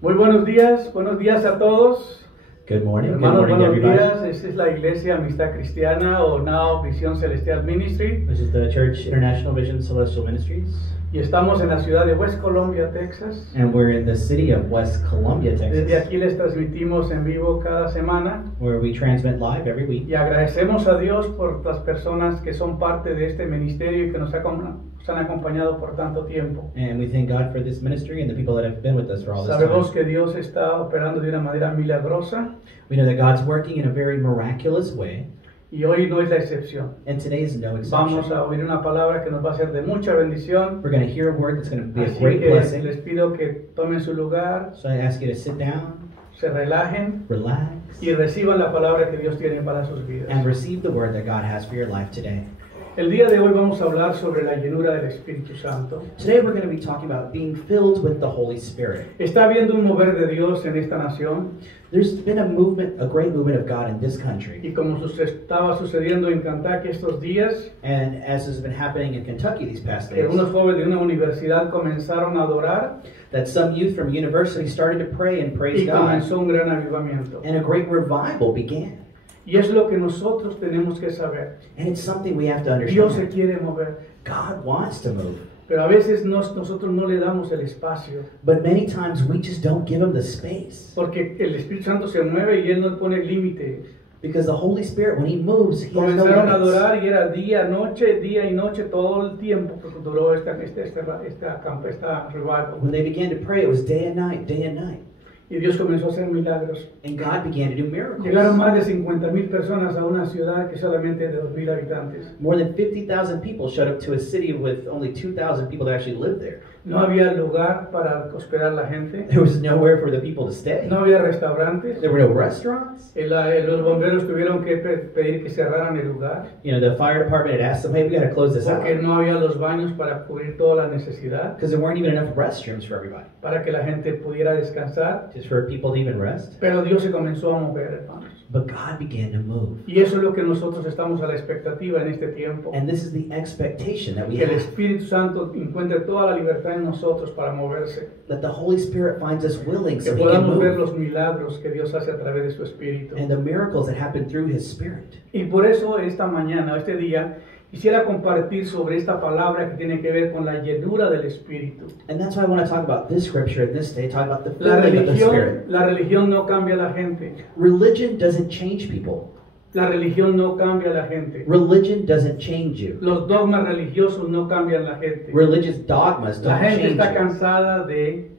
Muy buenos días a todos. Good morning. Good Hermanos, morning, buenos everybody. días. Esta es la Iglesia Amistad Cristiana o Now Visión Celestial Ministry. This is the Church International Vision Celestial Ministries, Y estamos en la ciudad de West Columbia, Texas. and we're in the city of West Columbia, Desde Texas, aquí les transmitimos en vivo cada semana. where we transmit live every week. Y agradecemos a Dios por las personas que son parte de este ministerio y que nos han acompañado por tanto tiempo. And we thank God for this ministry and the people that have been with us for all this Sabemos time. que Dios está operando de una manera milagrosa We know that God's working in a very miraculous way, y hoy no es la excepción. and today is no Vamos exception. a oír una palabra que nos va a ser de mucha bendición. We're going to hear a word that's going to be a Así great que blessing. les pido que tomen su lugar, So I ask you to sit down, se relajen relax, y reciban la palabra que Dios tiene para sus vidas. and receive the word that God has for your life today. El día de hoy vamos a hablar sobre la llenura del Espíritu Santo. Today we're going to be talking about being filled with the Holy Spirit. Está habiendo un mover de Dios en esta nación There's been a movement, a great movement of God in this country. y como estaba sucediendo en Kentucky estos días, And as has been happening in Kentucky these past que days, unos jóvenes de una universidad comenzaron a adorar that some youth from university started to pray and praise y God, comenzó un gran avivamiento. and a great revival began. Y es lo que nosotros tenemos que saber. And it's something we have to Dios se understand. quiere mover, God wants to move, pero a veces nosotros no le damos el espacio. but many times we just don't give him the space. Porque el Espíritu Santo se mueve y Él no pone límite. Because the Holy Spirit, when He moves, He has no Comenzaron a limits. adorar y era día y noche todo el tiempo que duró esta revival. When they began to pray, it was day and night, day and night. Y Dios comenzó a hacer milagros. And God began to do Llegaron miracles. más de 50,000 personas a una ciudad que solamente de 2,000 habitantes. More than 50,000 people showed up to a city with only 2,000 people that actually lived there. No había lugar para hospedar la gente. There was nowhere for the people to stay. No había restaurantes. There were no restaurants. Los bomberos tuvieron que pedir que cerraran el lugar You know, the fire department had asked them, hey, we got to close this out. porque no había los baños para cubrir toda la necesidad, Because there weren't even enough restrooms for everybody. para que la gente pudiera descansar. Just for people to even rest. Pero Dios se comenzó a mover, hermanos. But God began to move. Y eso es lo que nosotros estamos a la expectativa en este tiempo. And this is the expectation that we Que el have. Espíritu Santo encuentre toda la libertad en nosotros para moverse. That the Holy Spirit finds us willing Que so He can podamos ver move. los milagros que Dios hace a través de su Espíritu. And the miracles that happen through His Spirit. Y por eso esta mañana, este día, quisiera compartir sobre esta palabra que tiene que ver con la llenura del Espíritu. And that's why I want to talk about this scripture in this day, talk about the La filling of the Spirit. religión no cambia a la gente. Religion doesn't change people. La religión no cambia a la gente. Religion doesn't change you. Los dogmas religiosos no cambian a la gente. Religious dogmas La don't gente change está you. cansada de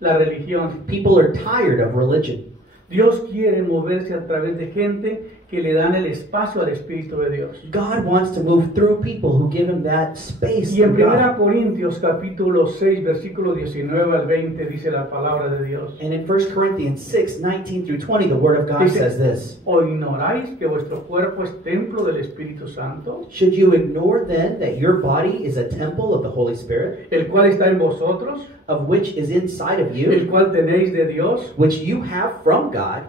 la religión. People are tired of religion. Dios quiere moverse a través de gente que le dan el espacio al Espíritu de Dios. God wants to move through people who give Him that space. Y en through 1 God. Corintios capítulo 6 versículo 19 al 20 dice la palabra de Dios. And in 1 Corinthians 6, 19 through 20, the Word of God Dice, says this. ¿O ignoráis que vuestro cuerpo es templo del Espíritu Santo, Should you ignore then that your body is a temple of the Holy Spirit, el cual está en vosotros, of which is inside of el you, cual tenéis de Dios, which you have from God,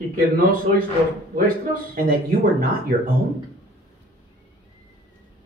y que no sois vuestros? and that you are not your own?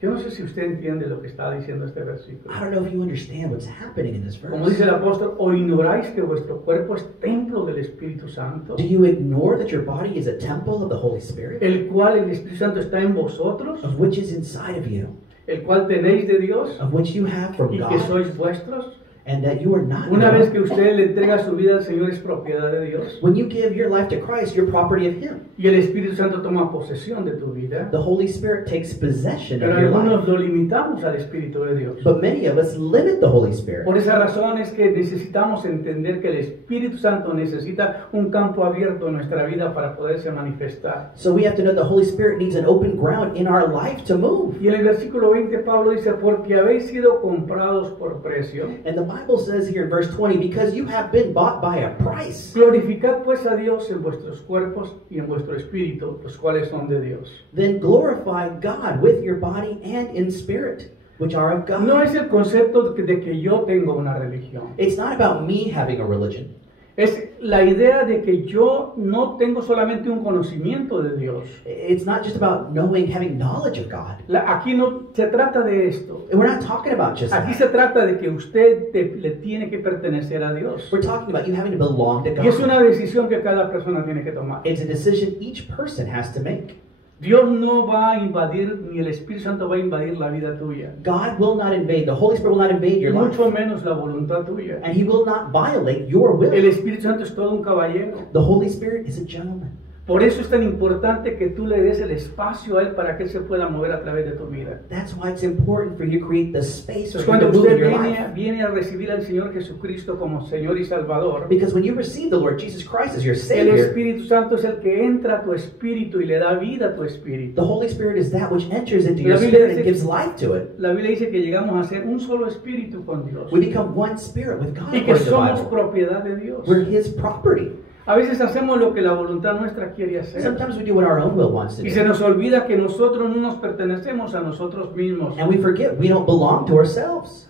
Yo no sé si usted entiende lo que está diciendo este versículo. I don't know if you understand what's happening in this Como dice verse. el apóstol, ¿o ignoráis que vuestro cuerpo es templo del Espíritu Santo, Do you ignore that your body is a temple of the Holy Spirit, el cual el Espíritu Santo está en vosotros, of which is inside of you, el cual tenéis de Dios, of which you have from y que God, sois vuestros? and that you are not Una your vez own? que usted le entrega su vida al Señor, es propiedad de Dios. When you give your life to Christ, you're property of Him. Y el Espíritu Santo toma posesión de tu vida. The Holy Spirit takes possession Pero of your algunos life. lo limitamos al Espíritu de Dios. But many of us limit the Holy Spirit. Por esa razón es que necesitamos entender que el Espíritu Santo necesita un campo abierto en nuestra vida para poderse manifestar. So we have to know the Holy Spirit needs an open ground in our life to move. Y en el versículo 20 Pablo dice, porque habéis sido comprados por precio. And the Bible says here in verse 20, because you have been bought by a price, Glorificad pues a Dios en vuestros cuerpos y en vuestro espíritu, los cuales son de Dios. then glorify God with your body and in spirit, which are of God. No es el concepto de que yo tengo una religión. It's not about me having a religion. Es la idea de que yo no tengo solamente un conocimiento de Dios. It's not just about having knowledge of God. Aquí no se trata de esto. We're not talking about just Aquí that. se trata de que usted le tiene que pertenecer a Dios. We're talking about you having to belong to Y es God. una decisión que cada persona tiene que tomar. It's a decision each person has to make. Dios no va a invadir, ni el Espíritu Santo va a invadir la vida tuya. God will not invade, the Holy Spirit will not invade your life. Mucho menos la voluntad tuya. And He will not violate your El will. Espíritu Santo es todo un caballero. The Holy Spirit is a gentleman. Por eso es tan importante que tú le des el espacio a Él para que Él se pueda mover a través de tu vida. That's why it's important for you to create the space for Entonces, Him cuando to move in usted your life. viene a recibir al Señor Jesucristo como Señor y Salvador, Because when you receive the Lord Jesus Christ as your el Savior, Espíritu Santo es el que entra a tu espíritu y le da vida a tu espíritu. the Holy Spirit is that which enters into La your Biblia spirit dice and gives life to it. La Biblia dice que llegamos a ser un solo espíritu con Dios We become one spirit with God, y que according to the somos Bible. propiedad de Dios. We're His property. A veces hacemos lo que la voluntad nuestra quiere hacer Sometimes we do what our own will wants to y se do. nos olvida que nosotros no nos pertenecemos a nosotros mismos. And we forget we don't belong to ourselves.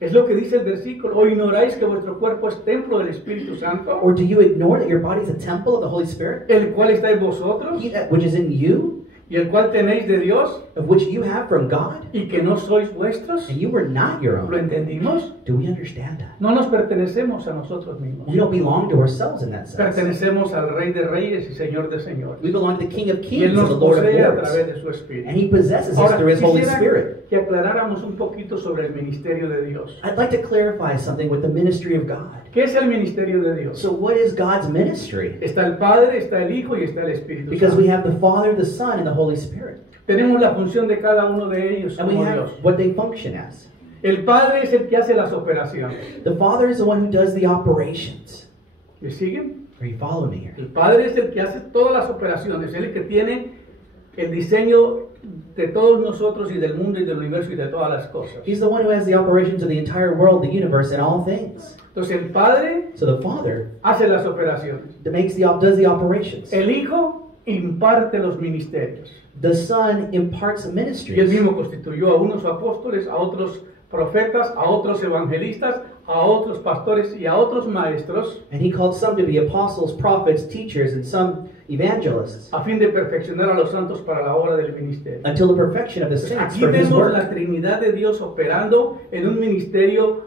Es lo que dice el versículo. ¿O ignoráis que vuestro cuerpo es templo del Espíritu Santo, Or do you ignore that your body is a temple of the Holy Spirit? el cual está en vosotros He that which is in you, y el cual tenéis de Dios of which you have from God, y que no sois vuestros? and you were not your ¿Lo own. entendimos? Do we understand that? No nos pertenecemos a nosotros mismos. We don't belong to ourselves in that sense. Pertenecemos al Rey de Reyes y Señor de Señores. We belong to the King of Y Él Kings and nos the Lord of posee a Lords. través de su Espíritu. And He possesses us Ahora, through His Holy quisiera Spirit. que aclaráramos un poquito sobre el ministerio de Dios. I'd like to clarify something with the ministry of God. ¿Qué es el ministerio de Dios? So what is God's ministry? Está el Padre, está el Hijo y está el Espíritu Because Santo. we have the Father, the Son, and the Holy Spirit. Tenemos la función de cada uno de ellos And we como have Dios. what they function as. El Padre es el que hace las operaciones. The Father is the one who does the operations. ¿Me siguen? Are you following me here? El Padre es el que hace todas las operaciones. Él es el que tiene el diseño de todos nosotros y del mundo y del universo y de todas las cosas. He's the one who has the operations of the entire world, the universe, and all things. Entonces el Padre So the Father hace las operaciones. that does the operations. El Hijo imparte los ministerios. The Son imparts Y él ministries. mismo constituyó a unos apóstoles, a otros profetas, a otros evangelistas, a otros pastores y a otros maestros, And He called some to be apostles, prophets, teachers, and some evangelists, a fin de perfeccionar a los santos para la obra del ministerio. until the perfection of the Entonces, saints aquí for His vemos la work. Trinidad de Dios operando en un ministerio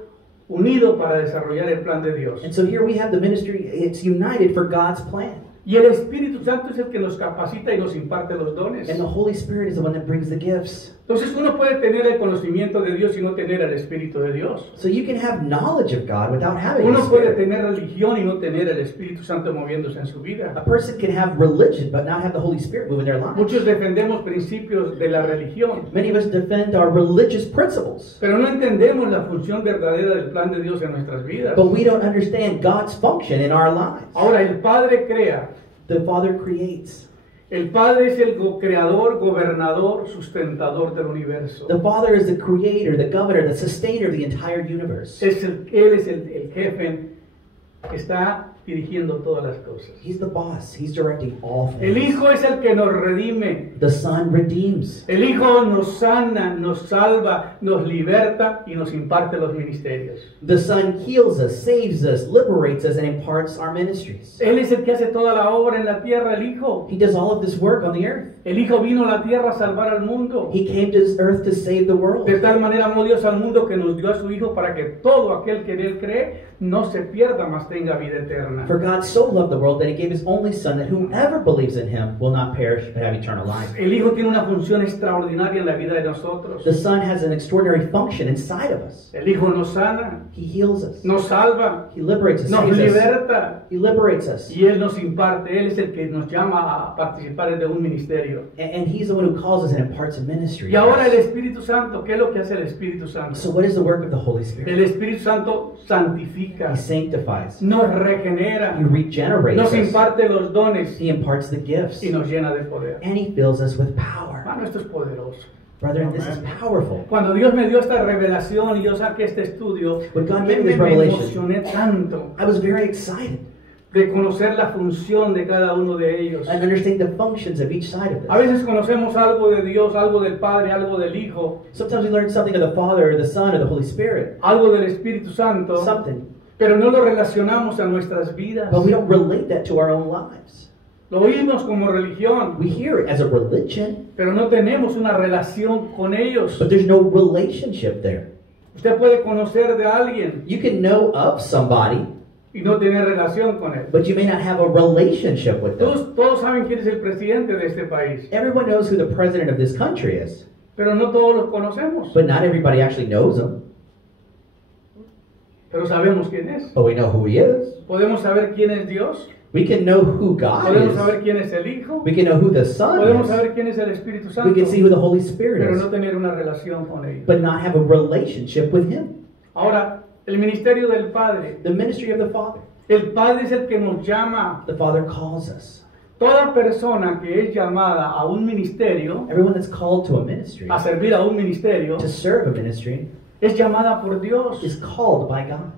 unido para desarrollar el plan de Dios. And so here we have the ministry, it's united for God's plan. Y el Espíritu Santo es el que nos capacita y nos imparte los dones. And the Holy Spirit is the one that brings the gifts. Entonces uno puede tener el conocimiento de Dios y no tener el Espíritu de Dios. So you can have knowledge of God without having Uno His puede Spirit. tener religión y no tener el Espíritu Santo moviéndose en su vida. A person can have religion but not have the Holy Spirit move in their lives. Muchos defendemos principios de la religión, Many of us defend our religious principles, pero no entendemos la función verdadera del plan de Dios en nuestras vidas. but we don't understand God's function in our lives. Ahora, el Padre crea. The Father creates. El Padre es el creador, gobernador, sustentador del universo. The Father is the creator, the governor, the sustainer of the entire universe. Él es el jefe que está dirigiendo todas las cosas. He's the boss. He's directing all El things. Hijo es el que nos redime. The Son redeems. El Hijo nos sana, nos salva, nos liberta y nos imparte los ministerios. The Son heals us, saves us, liberates us, and imparts our ministries. Él es el que hace toda la obra en la tierra, el Hijo. He does all of this work on the earth. El Hijo vino a la tierra a salvar al mundo. He came to this earth to save the world. De tal manera amó Dios al mundo que nos dio a su Hijo para que todo aquel que en Él cree no se pierda, mas tenga vida eterna. For God so loved the world that He gave His only Son, that whoever believes in Him will not perish but have eternal life. El Hijo tiene una función extraordinaria en la vida de nosotros. The Son has an extraordinary function inside of us. El Hijo nos sana, He heals us. nos salva, He liberates us. nos Saves us. liberta He liberates us. y Él nos imparte. Él es el que nos llama a participar de un ministerio. And He's the one who calls us and imparts a ministry. Y ahora el Espíritu Santo, ¿qué es lo que hace el Espíritu Santo? So what is the work of the Holy Spirit? El Espíritu Santo santifica, He sanctifies. nos regenera, He regenerates nos us. imparte los dones He imparts the gifts. y nos llena de poder. And He fills us with power. Hermano, esto es poderoso. Brethren, this is powerful. Cuando Dios me dio esta revelación y yo saqué este estudio, When God me gave this revelation, emocioné tanto I was very excited de conocer la función de cada uno de ellos. and understand the functions of each side of A this. veces conocemos algo de Dios, algo del Padre, algo del Hijo, Sometimes we learn something of the Father, or the Son, or the Holy Spirit. algo del Espíritu Santo, Something. pero no lo relacionamos a nuestras vidas. but we don't relate that to our own lives. Lo oímos como religión, We hear it as a religion, pero no tenemos una relación con ellos. but there's no relationship there. Usted puede conocer de alguien You can know of somebody, y no tener relación con él. but you may not have a relationship with them. Todos saben quién es el presidente de este país, Everyone knows who the president of this country is, pero no todos los conocemos. but not everybody actually knows him. Pero sabemos quién es. But we know who he is. Podemos saber quién es Dios. We can know who God Podemos saber is. quién es el Hijo. We can know who the Son Podemos is. saber quién es el Espíritu We Santo. can see who the Holy Spirit Pero is, no tener una relación con ellos. but not have a relationship with him. Ahora, el ministerio del Padre. The ministry of the Father. El Padre es el que nos llama. The Father calls us. Toda persona que es llamada a un ministerio, Everyone that's called to a ministry, a servir a un ministerio, to serve a ministry, es llamada por Dios. is called by God.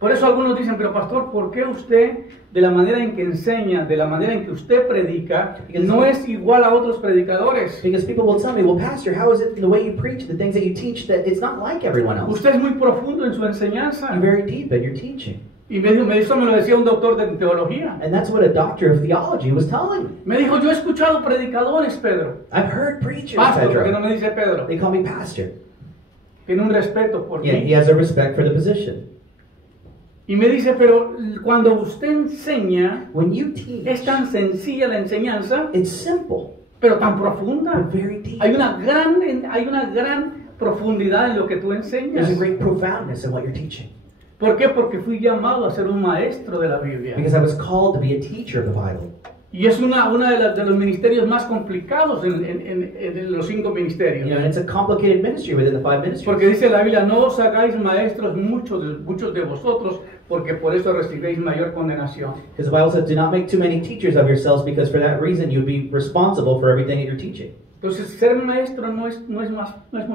Por eso algunos dicen, pero pastor, ¿por qué usted, de la manera en que enseña, de la manera en que usted predica, no es igual a otros predicadores? Because people will tell me, well, Pastor, how is it in the way you preach, the things that you teach, that it's not like everyone else? Usted es muy profundo en su enseñanza. You're very deep in your teaching. Y eso me lo decía un doctor de teología. And that's what a doctor of theology was telling me. Me dijo, yo he escuchado predicadores, Pedro. I've heard preachers, Pastor, porque no Pedro. me dice Pedro. They call me pastor. Tiene un respeto por Yeah, mí. he has a respect for the position. Y me dice, pero cuando usted enseña, When you teach, es tan sencilla la enseñanza, it's simple, pero tan profunda. but very deep. Hay una gran profundidad en lo que tú enseñas. There's a great profoundness in what you're teaching. ¿Por qué? Porque fui llamado a ser un maestro de la Biblia. Because I was called to be a teacher of the Bible. Y es una de los ministerios más complicados en los 5 ministerios. You know, and it's a complicated ministry within the 5 ministries. Porque dice la Biblia, no os hagáis maestros muchos de vosotros, porque por eso recibiréis mayor condenación. Because the Bible says, do not make too many teachers of yourselves, because for that reason you'll be responsible for everything that you're teaching. Entonces, ser maestro no es muy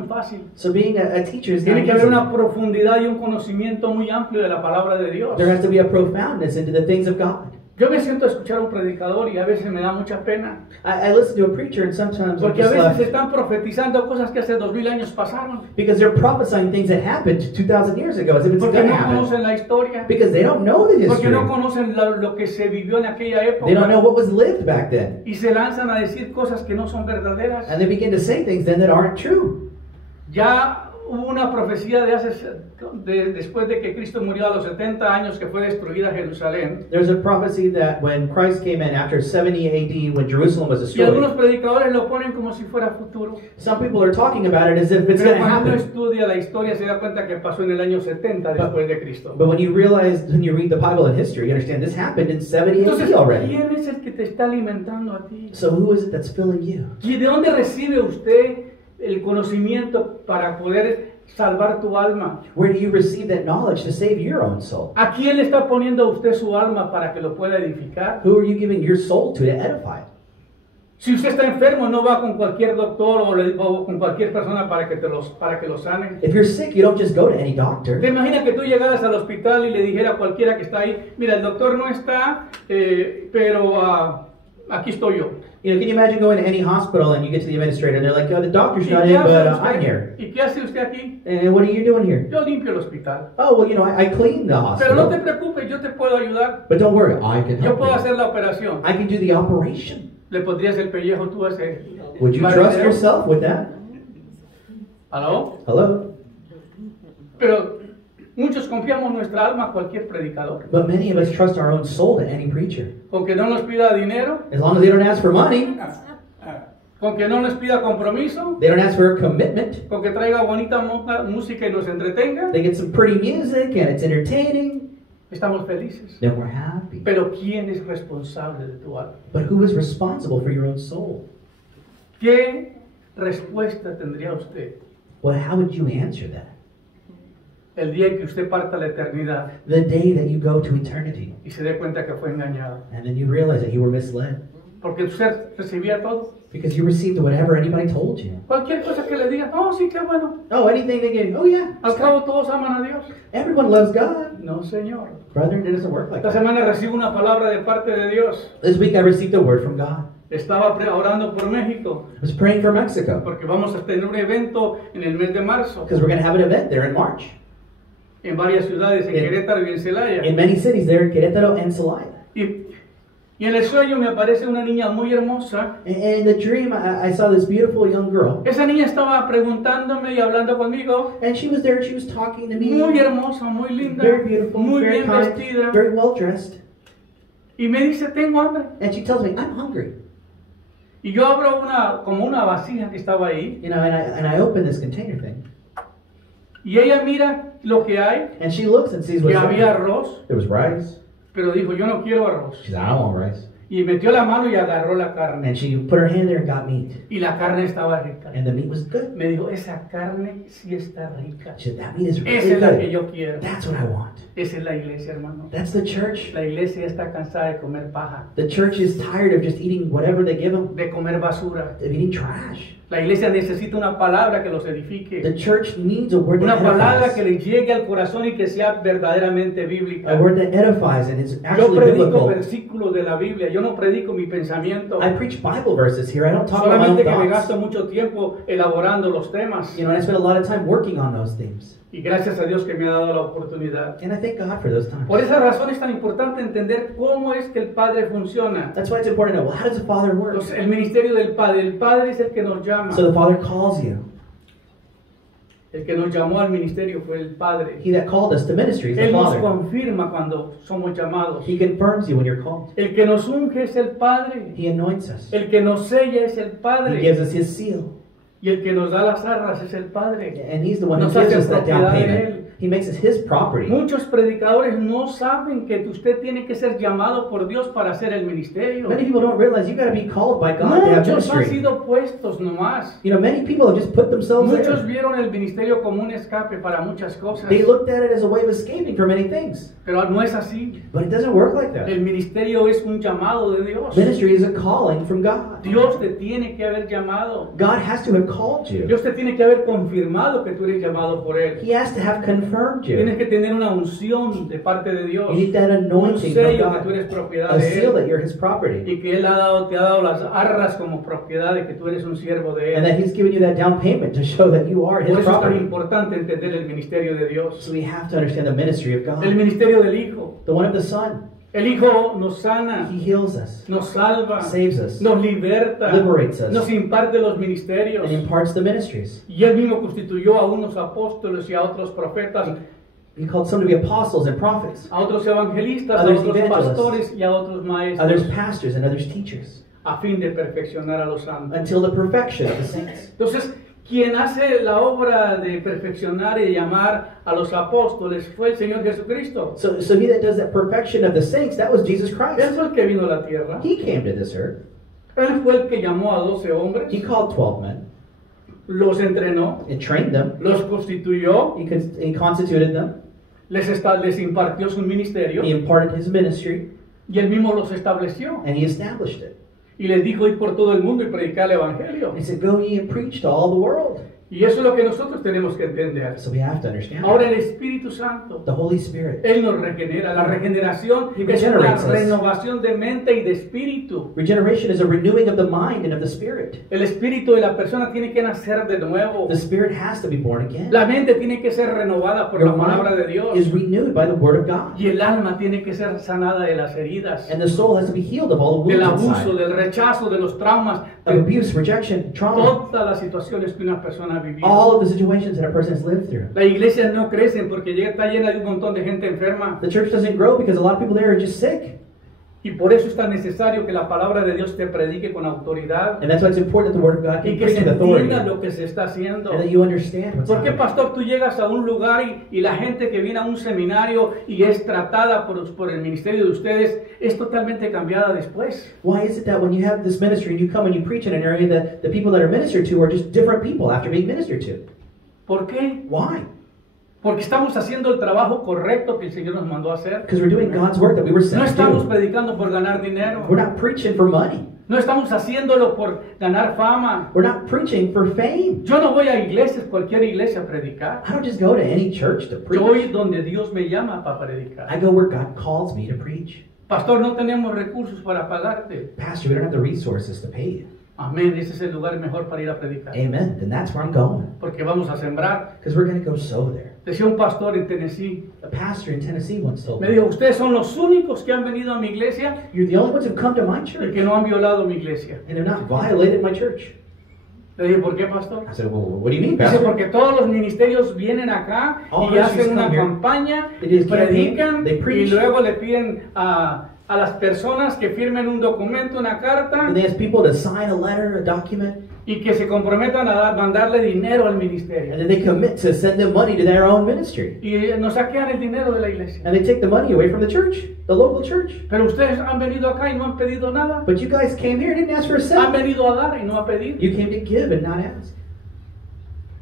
fácil. So being a teacher is not Tiene que haber easy. una profundidad y un conocimiento muy amplio de la palabra de Dios. There has to be a profoundness into the things of God. Yo me siento a escuchar a un predicador y a veces me da mucha pena. I listen to a preacher and sometimes I'm Porque a just veces left, están profetizando cosas que hace 2000 años pasaron. because they're prophesying things that happened 2,000 years ago as if it's Porque going to no happen. conocen la historia. Because they don't know the Porque history. no conocen lo que se vivió en aquella They don't know época. what was lived back then. Y se lanzan a decir cosas que no son verdaderas. And they begin to say things then that aren't true. Ya hubo una profecía después de que Cristo murió a los 70 años que fue destruida Jerusalén. There's a prophecy that when Christ came in after 70 AD, when Jerusalem was Y algunos destroyed, predicadores lo ponen como si fuera futuro. some people are talking about it as if it's Pero going to cuando uno happen. estudia la historia se da cuenta que pasó en el año 70 después de Cristo. But when you read the Bible and history, you understand this happened in 70 Entonces, AD already. ¿quién es el que te está alimentando a ti? So who is it that's filling you? ¿Y de dónde recibe usted el conocimiento para poder salvar tu alma? Where do you receive that knowledge to save your own soul? ¿A quién le está poniendo usted su alma para que lo pueda edificar? Who are you giving your soul to edify it? Si usted está enfermo, no va con cualquier doctor o con cualquier persona para que lo sane. If you're sick, you don't just go to any doctor. ¿Te imaginas que tú llegaras al hospital y le dijera a cualquiera que está ahí, mira, el doctor no está, pero aquí estoy yo? You know, can you imagine going to any hospital and you get to the administrator and they're like, oh, the doctor's not in, but I'm here. ¿Y qué hace usted aquí? And what are you doing here? Yo limpio el hospital. Oh, well, you know, I clean the Pero no te hospital. preocupes, yo te puedo ayudar. But don't worry, I can Yo help puedo you. hacer la operación. I can do the operation. ¿Le pondrías el pellejo tú a ese? Would you trust marinero? yourself with that? ¿Aló? Hello? Pero muchos confiamos nuestra alma a cualquier predicador. But many of us trust our own soul to any preacher. Con que no nos pida dinero, As long as they don't ask for money, con que no nos pida compromiso, they don't ask for a commitment, con que traiga bonita música y nos entretenga, they get some pretty music and it's entertaining, estamos felices. then we're happy. Pero ¿quién es responsable de tu alma? But who is responsible for your own soul? ¿Qué respuesta tendría usted Well, how would you answer that? el día en que usted parta a la eternidad The day that you go to eternity y se dé cuenta que fue engañado? and then you realize that you were misled Porque usted recibía todo. because you received whatever anybody told you. Cualquier cosa que le digan, oh sí, qué bueno. Oh, anything they gave, oh yeah, Al cabo todos aman a Dios. everyone loves God. No, Señor. Brethren, it doesn't work like Esta that. semana recibo una palabra de parte de Dios. This week I received a word from God. Estaba orando por México I was praying for Mexico porque vamos a tener un evento en el mes de marzo. because we're going to have an event there in March. en varias ciudades, en Querétaro y en Celaya. In many cities there in Querétaro and Celaya. Y en el sueño me aparece una niña muy hermosa. And in the dream, I saw this beautiful young girl. Esa niña estaba preguntándome y hablando conmigo. And she was there, she was talking to me. Muy hermosa, muy linda, Very beautiful, muy very bien kind, vestida. very well dressed. Y me dice, tengo hambre. And she tells me, I'm hungry. Y yo abro como una vasija que estaba ahí. You know, and I open this container thing. Y ella mira lo que hay. And she looks and sees Que what's había there. arroz. There was rice. Pero dijo, yo no quiero arroz. She said, I don't want rice. Y metió la mano y agarró la carne. And she put her hand there and got meat. Y la carne estaba rica. And the meat was good. Me dijo, esa carne sí está rica. She said, that meat is really Esa es la que good. yo quiero. That's what I want. Esa es la iglesia, hermano. That's the church. La iglesia ya está cansada de comer paja, The church is tired of just eating whatever they give them, de comer basura. of eating trash. La iglesia necesita una palabra que los edifique. The church needs a word Una that palabra que edifies. le llegue al corazón y que sea verdaderamente bíblica. A word that edifies and is Yo actually predico biblical. versículos de la Biblia, yo no predico mi pensamiento. I preach Bible verses here. I don't talk about my own Solamente que me thoughts. gasto mucho tiempo elaborando los temas. You know, and I spend a lot of time working on those themes. Y gracias a Dios que me ha dado la oportunidad. And I thank God for those times. Por esa razón es tan importante entender cómo es que el Padre funciona. That's why it's important to know, well, how does the Father work? Entonces, el ministerio del Padre. El Padre es el que nos llama. So the Father calls you. El que nos llamó al ministerio fue el Padre. He that called us to ministry is the Él nos Father. confirma cuando somos llamados. He confirms you when you're called. El que nos unge es el Padre. He anoints us. El que nos sella es el He Padre. gives us His seal. Y el que nos da las arras es el Padre. And He's the one who Nos gives hace us that down propiedad de payment. Él. He makes us His property. Muchos predicadores no saben que usted tiene que ser llamado por Dios para hacer el ministerio. Many people don't realize you got to be called by God to have Muchos han ministry. sido puestos nomás. You know, many people have just put themselves Muchos there. vieron el ministerio como un escape para muchas cosas. They looked at it as a way of escaping from many things. Pero no es así. But it doesn't work like that. El ministerio es un llamado de Dios. Ministry is a calling from God. Dios te tiene que haber llamado. God has to have called you. Dios te tiene que haber confirmado que tú eres llamado por Él. He has to have confirmed Tienes you. que tener una unción de parte de Dios. You need that Un anointing from sello que tú God. eres propiedad A de seal that Él. you're His property. Y que Él te ha dado las arras como propiedad de que tú eres un siervo de And Él. that He's given you that down payment to show that you are Por His eso es tan property. importante entender el ministerio de Dios. So we have to understand the ministry of El God. ministerio del Hijo. The one of the Son. El Hijo nos sana, He heals us, nos salva, saves us, nos liberta, liberates us, nos imparte los ministerios. and imparts the ministries. Y Él mismo constituyó a unos apóstoles y a otros profetas, He called some to be apostles and prophets, a otros evangelistas, a Others otros evangelists, pastores y a otros others maestros, pastors, and others teachers, a fin de perfeccionar a los santos. until the perfection of the saints. Entonces, quien hace la obra de perfeccionar y llamar a los apóstoles fue el Señor Jesucristo. So he that does that perfection of the saints, that was Jesus Él Christ. fue el que vino a la tierra. He came to this earth. Él fue el que llamó a 12 hombres, He called 12 men los entrenó, and trained them. los constituyó, He constituted them. les impartió su ministerio He imparted His ministry, y Él mismo los estableció. and He established it. Y les dijo ir por todo el mundo y predicar el Evangelio. He said, "Go ye and preach to all the world." Y eso es lo que nosotros tenemos que entender. So we have to understand Ahora that. el Espíritu Santo, The Holy Spirit Él nos regenera. La regeneración He es una regenerates us. renovación de mente y de espíritu. Regeneration is a renewing of the mind and of the spirit. El espíritu de la persona tiene que nacer de nuevo. The spirit has to be born again. La mente tiene que ser renovada por Your la palabra de mind Dios. is renewed by the word of God. Y el alma tiene que ser sanada de las heridas, And the soul has to be healed of all the del wounds abuso, inside, del rechazo, de los traumas, of de abuse, rejection, trauma, todas las situaciones que una persona ha vivido. all of the situations that a person has lived through. La iglesia no crece porque está llena de un montón de gente enferma. The church doesn't grow because a lot of people there are just sick. Y por eso es tan necesario que la palabra de Dios te predique con autoridad And that's why it's important that the word of God y can que preach se with authority. entienda lo que se está haciendo. And that you understand what's ¿Por qué, happening. pastor, tú llegas a un lugar y la gente que viene a un seminario y es tratada por el ministerio de ustedes es totalmente cambiada después? Why is it that when you have this ministry and you come and you preach in an area that the people that are ministered to are just different people after being ministered to? ¿Por qué? Why? Porque estamos haciendo el trabajo correcto que el Señor nos mandó a hacer. Because we're doing God's work that we were No sent to estamos do. predicando por ganar dinero. We're not preaching for money. No estamos haciéndolo por ganar fama. We're not preaching for fame. Yo no voy a iglesias, cualquier iglesia a predicar. I don't just go to any church to Yo voy preach. donde Dios me llama para predicar. I go where God calls me to preach. Pastor, no tenemos recursos para pagarte. Pastor, we don't have the resources to pay you. Amén, ese es el lugar mejor para ir a predicar. Amen. Then that's where I'm going. Porque vamos a sembrar. Because we're going to go sow there. Decía un pastor en Tennessee, A pastor in Tennessee once told me me, dijo, ustedes son los únicos que han venido a mi iglesia "You're the only ones who've come to my y church, que no han violado mi iglesia. and they've not violated my church." Le dije, ¿por qué, pastor? I said, "Well, what do you mean, Dice, pastor?" porque todos los ministerios vienen acá All y ministries hacen una come here. campaña, They do a campaign, predican they y preach. luego le piden a las personas que firmen un documento, una carta And they ask people to sign a letter, a document, y que se comprometan a mandarle dinero al and ministerio. then they commit to send them money to their own ministry. Y nos saquean el dinero de la iglesia. And they take the money away from the church, the local church. Pero ustedes han venido acá y no han pedido nada. But you guys came here and didn't ask for a Han cent. venido a dar y no a pedir. You came to give and not ask.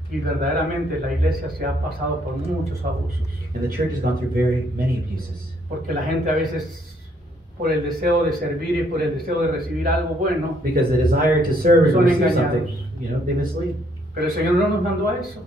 Y verdaderamente la iglesia se ha pasado por muchos abusos. And the church has gone through very many abuses. Porque la gente a veces, por el deseo de servir y por el deseo de recibir algo bueno, Because the desire to serve and Son receive engañados. something, they mislead. pero el Señor no nos mandó a eso.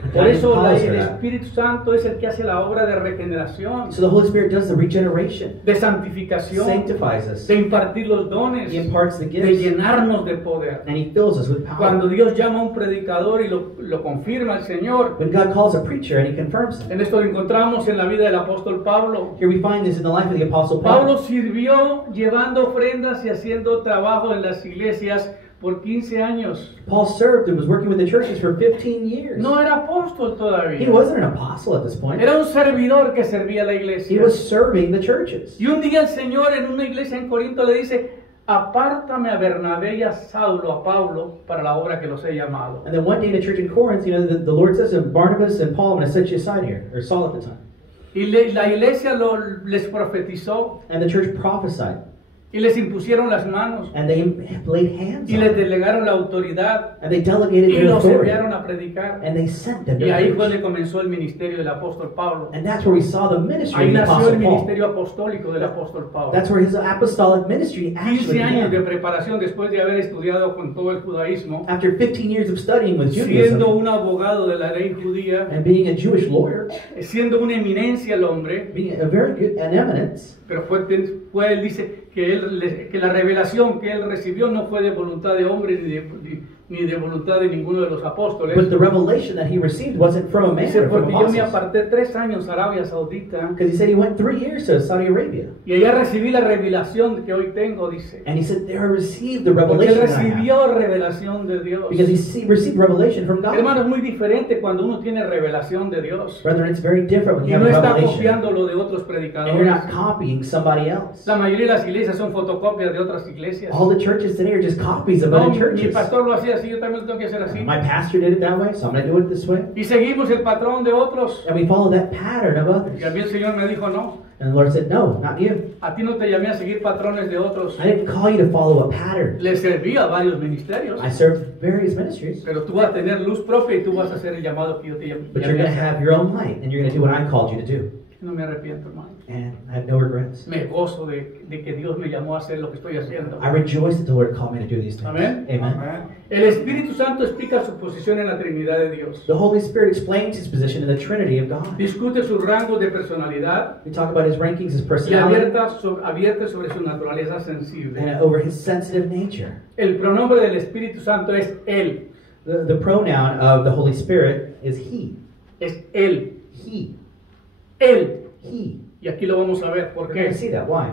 God Por eso didn't call us for el that. Espíritu Santo es el que hace la obra de regeneración, So the Holy Spirit does the regeneration, de santificación, sanctifies us, de impartir los dones, He imparts the de gifts, llenarnos de poder. and He fills us with power. Cuando Dios llama a un predicador y lo confirma el Señor, When God calls a preacher and He confirms him. en esto lo encontramos en la vida del apóstol Pablo. Here we find this in the life of the Apostle Pablo Paul. sirvió llevando ofrendas y haciendo trabajo en las iglesias por 15 años. Paul served and was working with the churches for 15 years. No era apóstol He todavía. wasn't an apostle at this point. Era un servidor que servía a la He iglesia. was serving the churches. Y un día el Señor en una iglesia en Corinto le dice, apártame a Bernabé y a Saulo, a Pablo, para la obra que los he llamado. And then one day in a church in Corinth, the Lord says to Barnabas and Paul, I'm going to set you aside here, or Saul at the time. Y la iglesia les profetizó And the church prophesied. y les impusieron las manos And they laid hands y on les them. delegaron la autoridad And they delegated y their los authority. enviaron a predicar. And they sent them to Y ahí fue preach. donde comenzó el ministerio del apóstol Pablo. And that's where we saw the ministry Ahí of the nació Apostle el Paul. ministerio apostólico del apóstol Pablo. That's where his apostolic ministry actually 15 años de began. preparación después de haber estudiado con todo el judaísmo, After 15 years of studying with siendo Judaism un abogado de la ley judía, and being a Jewish lawyer, siendo una eminencia el hombre, being a very good an eminence, pero él dice que la revelación que él recibió no fue de voluntad de hombre ni de voluntad de ninguno de los apóstoles. but the revelation that he received wasn't from a man Dice, or from porque yo me apostles. aparté 3 años a Arabia Saudita Because he said he went 3 years to Saudi Arabia. y allá recibí la revelación que hoy tengo, dice. And he said, there I received the Porque él revelation that I have. recibió revelación de Dios. Because received revelation from God. Hermano, es muy diferente cuando uno tiene revelación de Dios Brethren, it's very different when y you have no a está revelation. copiando lo de otros And you're predicadores. not copying somebody else. La mayoría de las iglesias son fotocopias de otras iglesias. All the churches today are just copies of No, other mi churches. pastor lo hacía así, yo también lo tengo que hacer así. My pastor did it that way, so I'm going to do it this way. Y seguimos el patrón de otros. And we follow that pattern of others. Y a mí el Señor me dijo, no, And the Lord said, no, not you. a ti no te llamé a seguir patrones de otros. I didn't call you to follow a pattern. Le serví a varios ministerios, I served various ministries. pero tú vas a tener luz propia y tú vas a hacer el llamado que yo te But you're llamé going a to hacer. have your own light, and you're going to do what I called you to do. No me arrepiento, hermano. And I have no regrets. Me gozo de que Dios me llamó a hacer lo que estoy haciendo. I rejoice that the Lord called me to do these things. Amén. Amen. El Espíritu Santo explica su posición en la Trinidad de Dios. The Holy Spirit explains his position in the Trinity of God. Discute sus rangos de personalidad We talk about his rankings, his y personality, abierta sobre su naturaleza sensible. and over his sensitive nature. El pronombre del Espíritu Santo es Él. The pronoun of the Holy Spirit is he. Es Él. He. Él. He. Y aquí lo vamos a ver. ¿Por We're going qué? to see that. Why?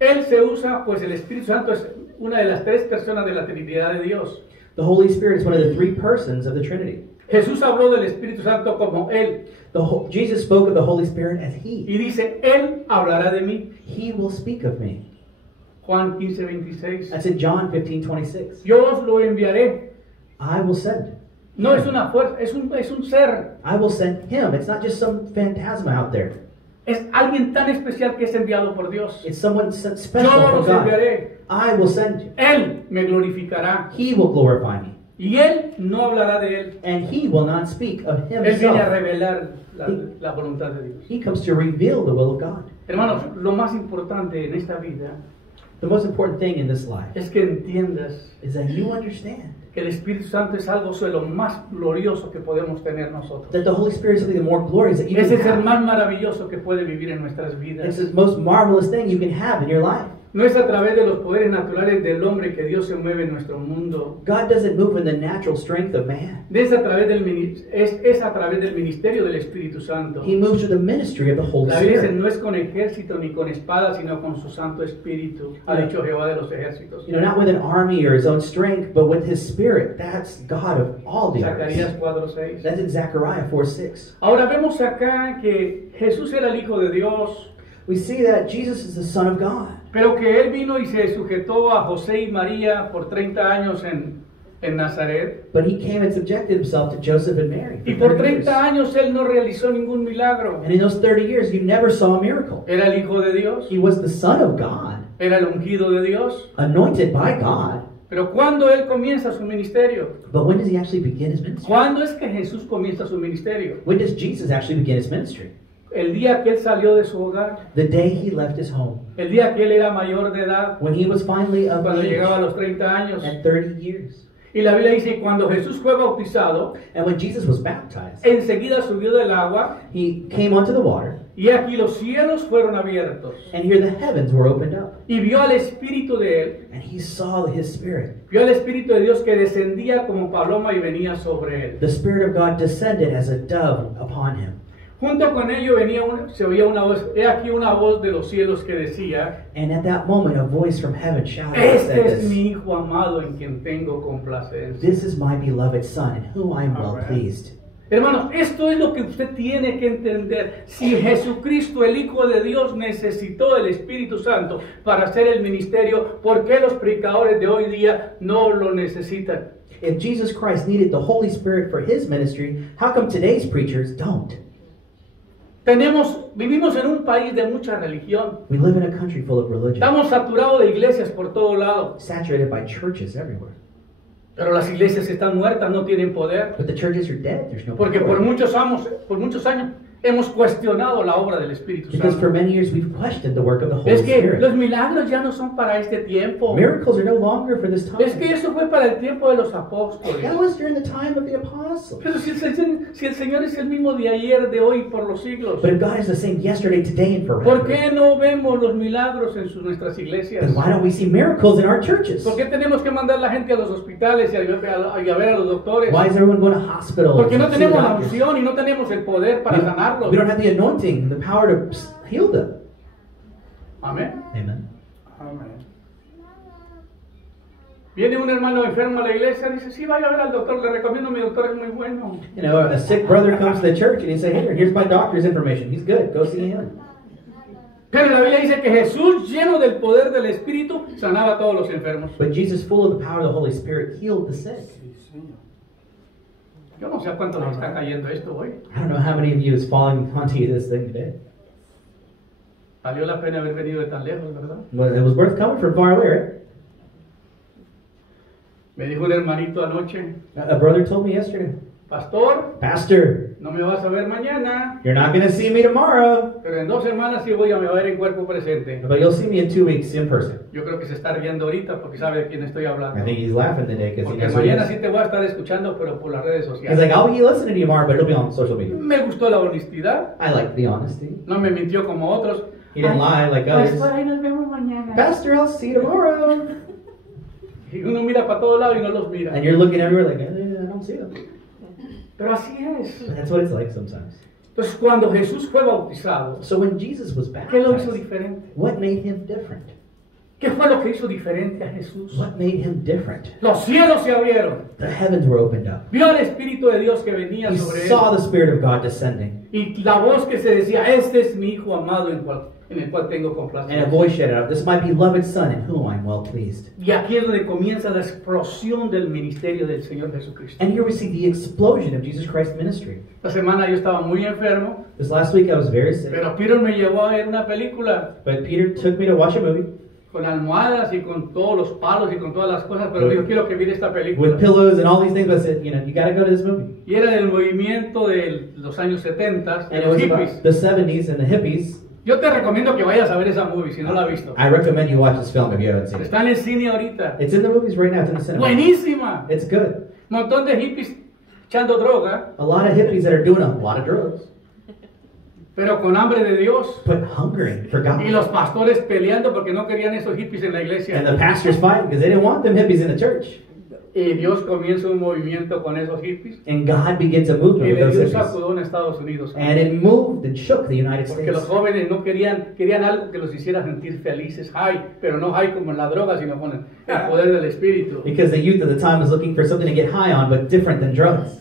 Él se usa, pues el Espíritu Santo es una de las 3 personas de la Trinidad de Dios. The Holy Spirit is one of the 3 persons of the Trinity. Jesús habló del Espíritu Santo como Él. Jesus spoke of the Holy Spirit as he. Y dice, Él hablará de mí. He will speak of me. Juan 15:26. That's in John 15:26. Yo os lo enviaré. I will send. No es una fuerza, es un ser. I will send him. It's not just some phantasma out there. Es alguien tan especial que es enviado por Dios. It's someone sent special Yo from los God. enviaré. I will send you. Él me glorificará. He will glorify me. Y Él no hablará de Él. And he will not speak of Él viene a himself. revelar la voluntad de Dios. He comes to reveal the will of God. Hermanos, lo más importante en esta vida The most important thing in this life es que entiendas is that you understand que el Espíritu Santo es algo de lo más glorioso que podemos tener nosotros. that the Holy Spirit is something the more glorious that you Es can el ser have. más maravilloso que puede vivir en nuestras vidas. It's the most marvelous thing you can have in your life. No es a través de los poderes naturales del hombre que Dios se mueve en nuestro mundo. God doesn't move in the natural strength of man. Es a través del ministerio del Espíritu Santo. He moves through the ministry of the Holy La Biblia dice, Spirit. no es con ejército ni con espada, sino con su Santo Espíritu, ha dicho Jehová de los ejércitos. You know, not with an army or his own strength, but with his spirit. That's God of all the Zacarías earth. 4:6. That's in Zechariah 4:6. Ahora vemos acá que Jesús era el Hijo de Dios, We see that Jesus is the Son of God. pero que Él vino y se sujetó a José y María por 30 años en Nazaret. But he came and subjected himself to Joseph and Mary. Y For por 30 years. 30 años Él no realizó ningún milagro. And in those 30 years, you never saw a miracle. Era el Hijo de Dios, He was the Son of God, era el ungido de Dios. anointed by God. Pero ¿cuándo Él comienza su ministerio? But when does he actually begin his ministry? ¿Cuándo es que Jesús comienza su ministerio? When does Jesus actually begin his ministry? El día que Él salió de su hogar, The day he left his home. el día que Él era mayor de edad, When he was finally of cuando age llegaba a los 30 años. at 30 years. Y la Biblia dice, cuando Jesús fue bautizado, And when Jesus was baptized, enseguida subió del agua, he came onto the water, y aquí los cielos fueron abiertos. and here the heavens were opened up. Y vio al Espíritu de Él, And he saw his spirit. vio al Espíritu de Dios que descendía como paloma y venía sobre Él. The Spirit of God descended as a dove upon him. Junto con ello se oía una voz, he aquí una voz de los cielos que decía, And at that moment, a voice from heaven shouted and este said es this, mi Hijo amado en quien tengo complacencia. "This is my beloved Son, in whom I am well Alright. pleased." Hermanos, esto es lo que usted tiene que entender. Si Jesucristo, el Hijo de Dios, necesitó el Espíritu Santo para hacer el ministerio, ¿por qué los predicadores de hoy día no lo necesitan? If Jesus Christ needed the Holy Spirit for his ministry, how come today's preachers don't? Vivimos en un país de mucha religión. We live in a country full of religion, Estamos saturados de iglesias por todo lado. saturated by churches everywhere. Pero las iglesias están muertas, no tienen poder. But the churches are dead. There's no Porque power. por muchos años hemos cuestionado la obra del Espíritu Because for Santo. many years we've questioned the work of the Holy Es que Spirit. los milagros ya no son para este tiempo. Miracles are no longer for this time. Es que eso fue para el tiempo de los apóstoles. That was during the time of the apostles. Pero si el Señor es el mismo de ayer, de hoy, por los siglos, But if God is the same yesterday, today, and ¿por forever, qué no vemos los milagros en nuestras iglesias? then why don't we see miracles in our churches? ¿Por qué tenemos que mandar a la gente a los hospitales y a ver a los doctores? Why is everyone going to hospitals? Porque no and see the tenemos la doctors? unción y no tenemos el poder para sanarlos. We don't have the anointing, the power to heal them. Amén. Amen. Amén. Viene un hermano enfermo a la iglesia, dice, sí, vaya a ver al doctor, le recomiendo, mi doctor es muy bueno. You know, a sick brother comes to the church and he say, here's my doctor's information. He's good. Go see him. Pero la Biblia dice que Jesús, lleno del poder del Espíritu, sanaba a todos los enfermos. But Jesus, full of the power of the Holy Spirit, healed the sick. Yo no sé a cuántos les está cayendo esto hoy. I don't know how many of you is falling onto you this thing today. Valió la pena haber venido de tan lejos, ¿verdad? Well, it was worth coming from far away, right? Me dijo un hermanito anoche, A brother told me yesterday, pastor, Pastor, no me vas a ver mañana, you're not going to see me tomorrow, pero en 2 semanas sí voy a me ver en cuerpo presente. but you'll see me in 2 weeks in person. Yo creo que se está riendo ahorita porque sabe de quién estoy hablando. I think he's laughing today because he Porque knows who he mañana is. sí te voy a estar escuchando, pero por las redes He's sociales. like, I'll be listening to you tomorrow, but it'll be on social media. Me gustó la honestidad, I like the honesty. no me mintió como otros. He didn't lie like others. Pastor, ahí nos vemos mañana. Pastor, I'll see you tomorrow. Y uno mira para todos lados y no los mira. And you're looking everywhere like, I don't see them. Pero así es. But that's what it's like sometimes. Entonces cuando Jesús fue bautizado, So when Jesus was ¿qué lo hizo baptized, diferente? what made him different? ¿Qué fue lo que hizo diferente a Jesús? What made him different? Los cielos se abrieron. The heavens were opened up. Vio al Espíritu de Dios que venía He sobre él. saw the Spirit of God descending. Y la voz que se decía, este es mi Hijo amado en el cual tengo And a complacencia. voice shouted out, "This is my beloved Son, in whom I'm well pleased." Y aquí es donde comienza la explosión del ministerio del Señor Jesucristo. And here we see the explosion of Jesus Christ's ministry. Esta semana yo estaba muy enfermo, This last week I was very sick, pero Peter me llevó a ver una película but Peter took me to watch a movie con almohadas y con todos los palos y con todas las cosas, pero yo quiero que mire esta película. with pillows and all these things, but said, you gotta go to this movie. Y era del movimiento de los años 70, de And it los was hippies. about the 70s and the hippies. Yo te recomiendo que vayas a ver esa movie si no la has visto. I recommend you watch this film if you haven't seen it. Está en el cine ahorita. It's in the movies right now, it's in the cinema. Buenísima. It's good. Montón de hippies echando droga, A lot of hippies that are doing a lot of drugs. pero con hambre de Dios. but hungering for Y God. los pastores peleando porque no querían esos hippies en la And the iglesia. pastors fighting because they didn't want them hippies in the church. Y Dios comienza un movimiento con esos hippies. And God begins a Y movement with le dio those un hippies. sacudón a Estados Unidos. And it moved and shook the United Porque los States. jóvenes no querían algo que los hiciera sentir felices, high, pero no high como en la droga, sino con el poder del Espíritu. Because the youth at the time was looking for something to get high on, but different than drugs.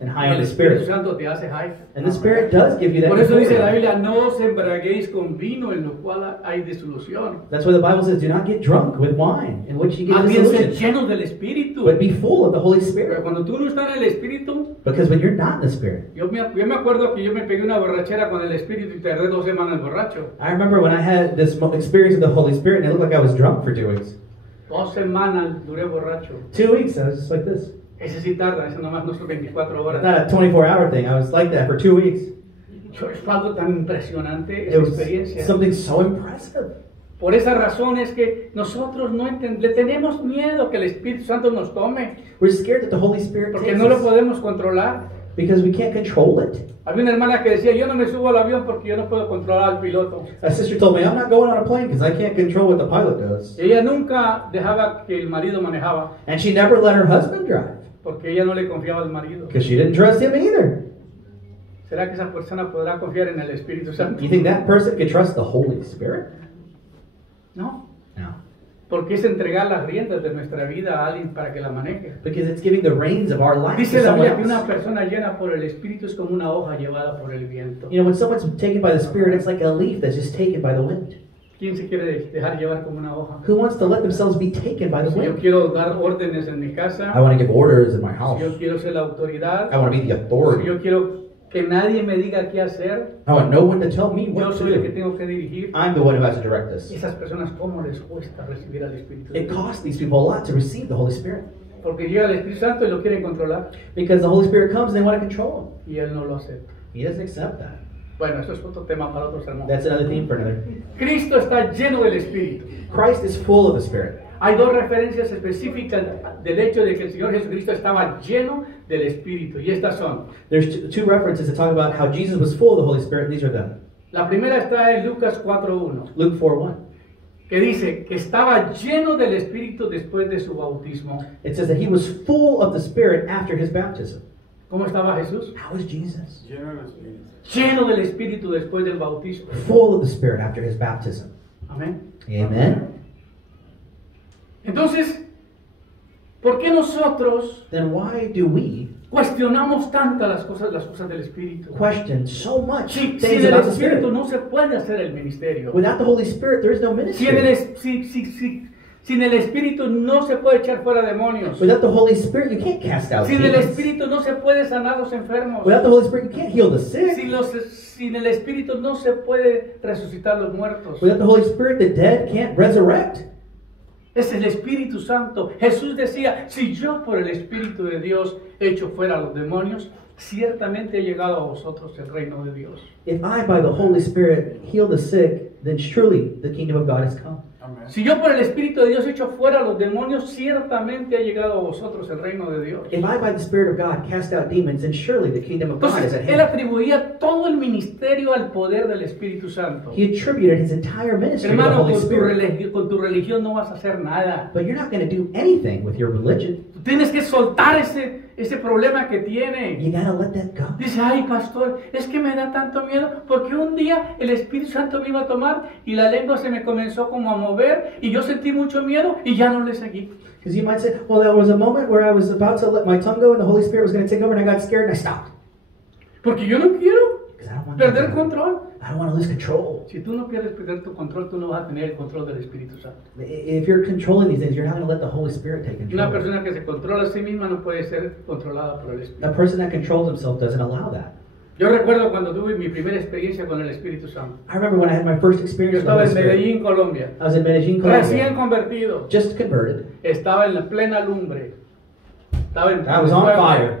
And high on El the Espíritu Spirit. Santo te hace high. And the Spirit does give you that. Por eso dice la euphoria. Biblia, no os embriaguéis con vino en lo cual hay disolución. That's why the Bible says, do not get drunk with wine, in which you get Más bien ser dissolution. llenos del Espíritu. But be full of the Holy Pero Spirit. cuando tú no estás en el Espíritu, Because when you're not in the Spirit. yo me acuerdo que yo me pegué una borrachera con el Espíritu y tardé 2 semanas borracho. I remember when I had this experience with the Holy Spirit, and it looked like I was drunk for 2 weeks. 2 semanas duré borracho. 2 weeks, I was just like this. Ese sí tarda, ese nomás no son 24 It's horas. not a 24-hour thing. I was like that for 2 weeks. Es algo tan impresionante It esa was experiencia. something so impressive. Por esa razón es que nosotros le tenemos miedo que el Espíritu Santo nos tome, We're scared that the Holy Spirit porque takes no lo us podemos controlar. because we can't control it. Había una hermana que decía, yo no me subo al avión porque yo no puedo controlar al piloto. A sister told me, I'm not going on a plane because I can't control what the pilot does. Ella nunca dejaba que el marido manejaba, And she never let her husband drive porque ella no le confiaba al marido. because she didn't trust him either. ¿Será que esa persona podrá confiar en el Espíritu Santo? You think that person could trust the Holy Spirit? No, No. porque es entregar las riendas de nuestra vida a alguien para que la maneje. Because it's giving the reins of our life to Dice la someone Biblia que una else. persona llena por el Espíritu es como una hoja llevada por el viento. You know, when someone's taken by the Spirit, it's like a leaf that's just taken by the wind. ¿Quién se quiere dejar llevar como una hoja? Who wants to let themselves be taken by the Si yo wind? quiero dar órdenes en mi casa, I want to give orders in my si house. yo quiero ser la autoridad, I want to be the si authority. yo quiero que nadie me diga qué hacer, I want no one to tell me yo what to soy el que do. tengo que dirigir. I'm the one who has to direct this. Esas personas, ¿cómo les cuesta recibir al Espíritu de It Dios? costs these people a lot to receive the Holy Spirit. Porque llega el Espíritu Santo y lo quieren controlar Because the Holy Spirit comes and they want to control y Él no lo acepta. him. He doesn't accept that. Bueno, eso es otro tema para otro sermón. That's another theme for another. Cristo está lleno del Espíritu. Christ is full of the Spirit. Hay 2 referencias específicas del hecho de que el Señor Jesucristo estaba lleno del Espíritu. Y estas son. There's two references that talk about how Jesus was full of the Holy Spirit, and these are them. La primera está en Lucas 4:1, Luke 4:1. que dice que estaba lleno del Espíritu después de su bautismo. It says that he was full of the Spirit after his baptism. ¿Cómo estaba Jesús? How was Jesus? Lleno del Espíritu después del bautismo. Full of the Spirit after his baptism. Amén. Amen. Entonces, ¿por qué nosotros Then why do we cuestionamos tantas las cosas del Espíritu? question so much Sin things el about the Espíritu Spirit? no se puede hacer el ministerio. Without the Holy Spirit, there is no Sin el Espíritu no se puede echar fuera demonios. Without the Holy Spirit, you can't cast out Sin el demons. Espíritu no se puede sanar a los enfermos. Without the Holy Spirit, you can't heal the sick. Sin el Espíritu no se puede resucitar a los muertos. Without the Holy Spirit, the dead can't resurrect. Es el Espíritu Santo. Jesús decía, si yo por el Espíritu de Dios echo fuera a los demonios, ciertamente ha llegado a vosotros el reino de Dios. If I, by the Holy Spirit, heal the sick, then surely the kingdom of God has come. Si yo por el Espíritu de Dios echo fuera a los demonios, ciertamente ha llegado a vosotros el reino de Dios. If I, by the Spirit of God, cast out demons, then surely the kingdom of God is Entonces, at él hand. atribuía todo el ministerio al poder del Espíritu Santo. He attributed his entire ministry to the Hermano, Holy Spirit. con tu religión no vas a hacer nada. But you're not going to do anything with your religion. Tú tienes que soltar ese problema que tiene. You got to let that go. Dice, ay pastor, es que me da tanto miedo porque un día el Espíritu Santo me iba a tomar y la lengua se me comenzó como a mover y yo sentí mucho miedo y ya no le seguí. Because you might say, well, there was a moment where I was about to let my tongue go and the Holy Spirit was going to take over and I got scared and I stopped. Porque yo no quiero Because I don't want perder to, control. I don't want to lose control. Si tú no quieres perder tu control, tú no vas a tener el control del Espíritu Santo. If you're controlling these things, you're not going to let the Holy Spirit take Una control. persona que se controla a sí misma no puede ser controlada por el Espíritu. A person that controls himself doesn't allow that. Yo recuerdo cuando tuve mi primera experiencia con el Espíritu Santo. I remember when I had my first Yo experience with the estaba Holy en Spirit. Medellín, Colombia. I was in Medellín, Recién Colombia, convertido. just converted. Estaba en la plena lumbre. Estaba en I was on fuego. fire.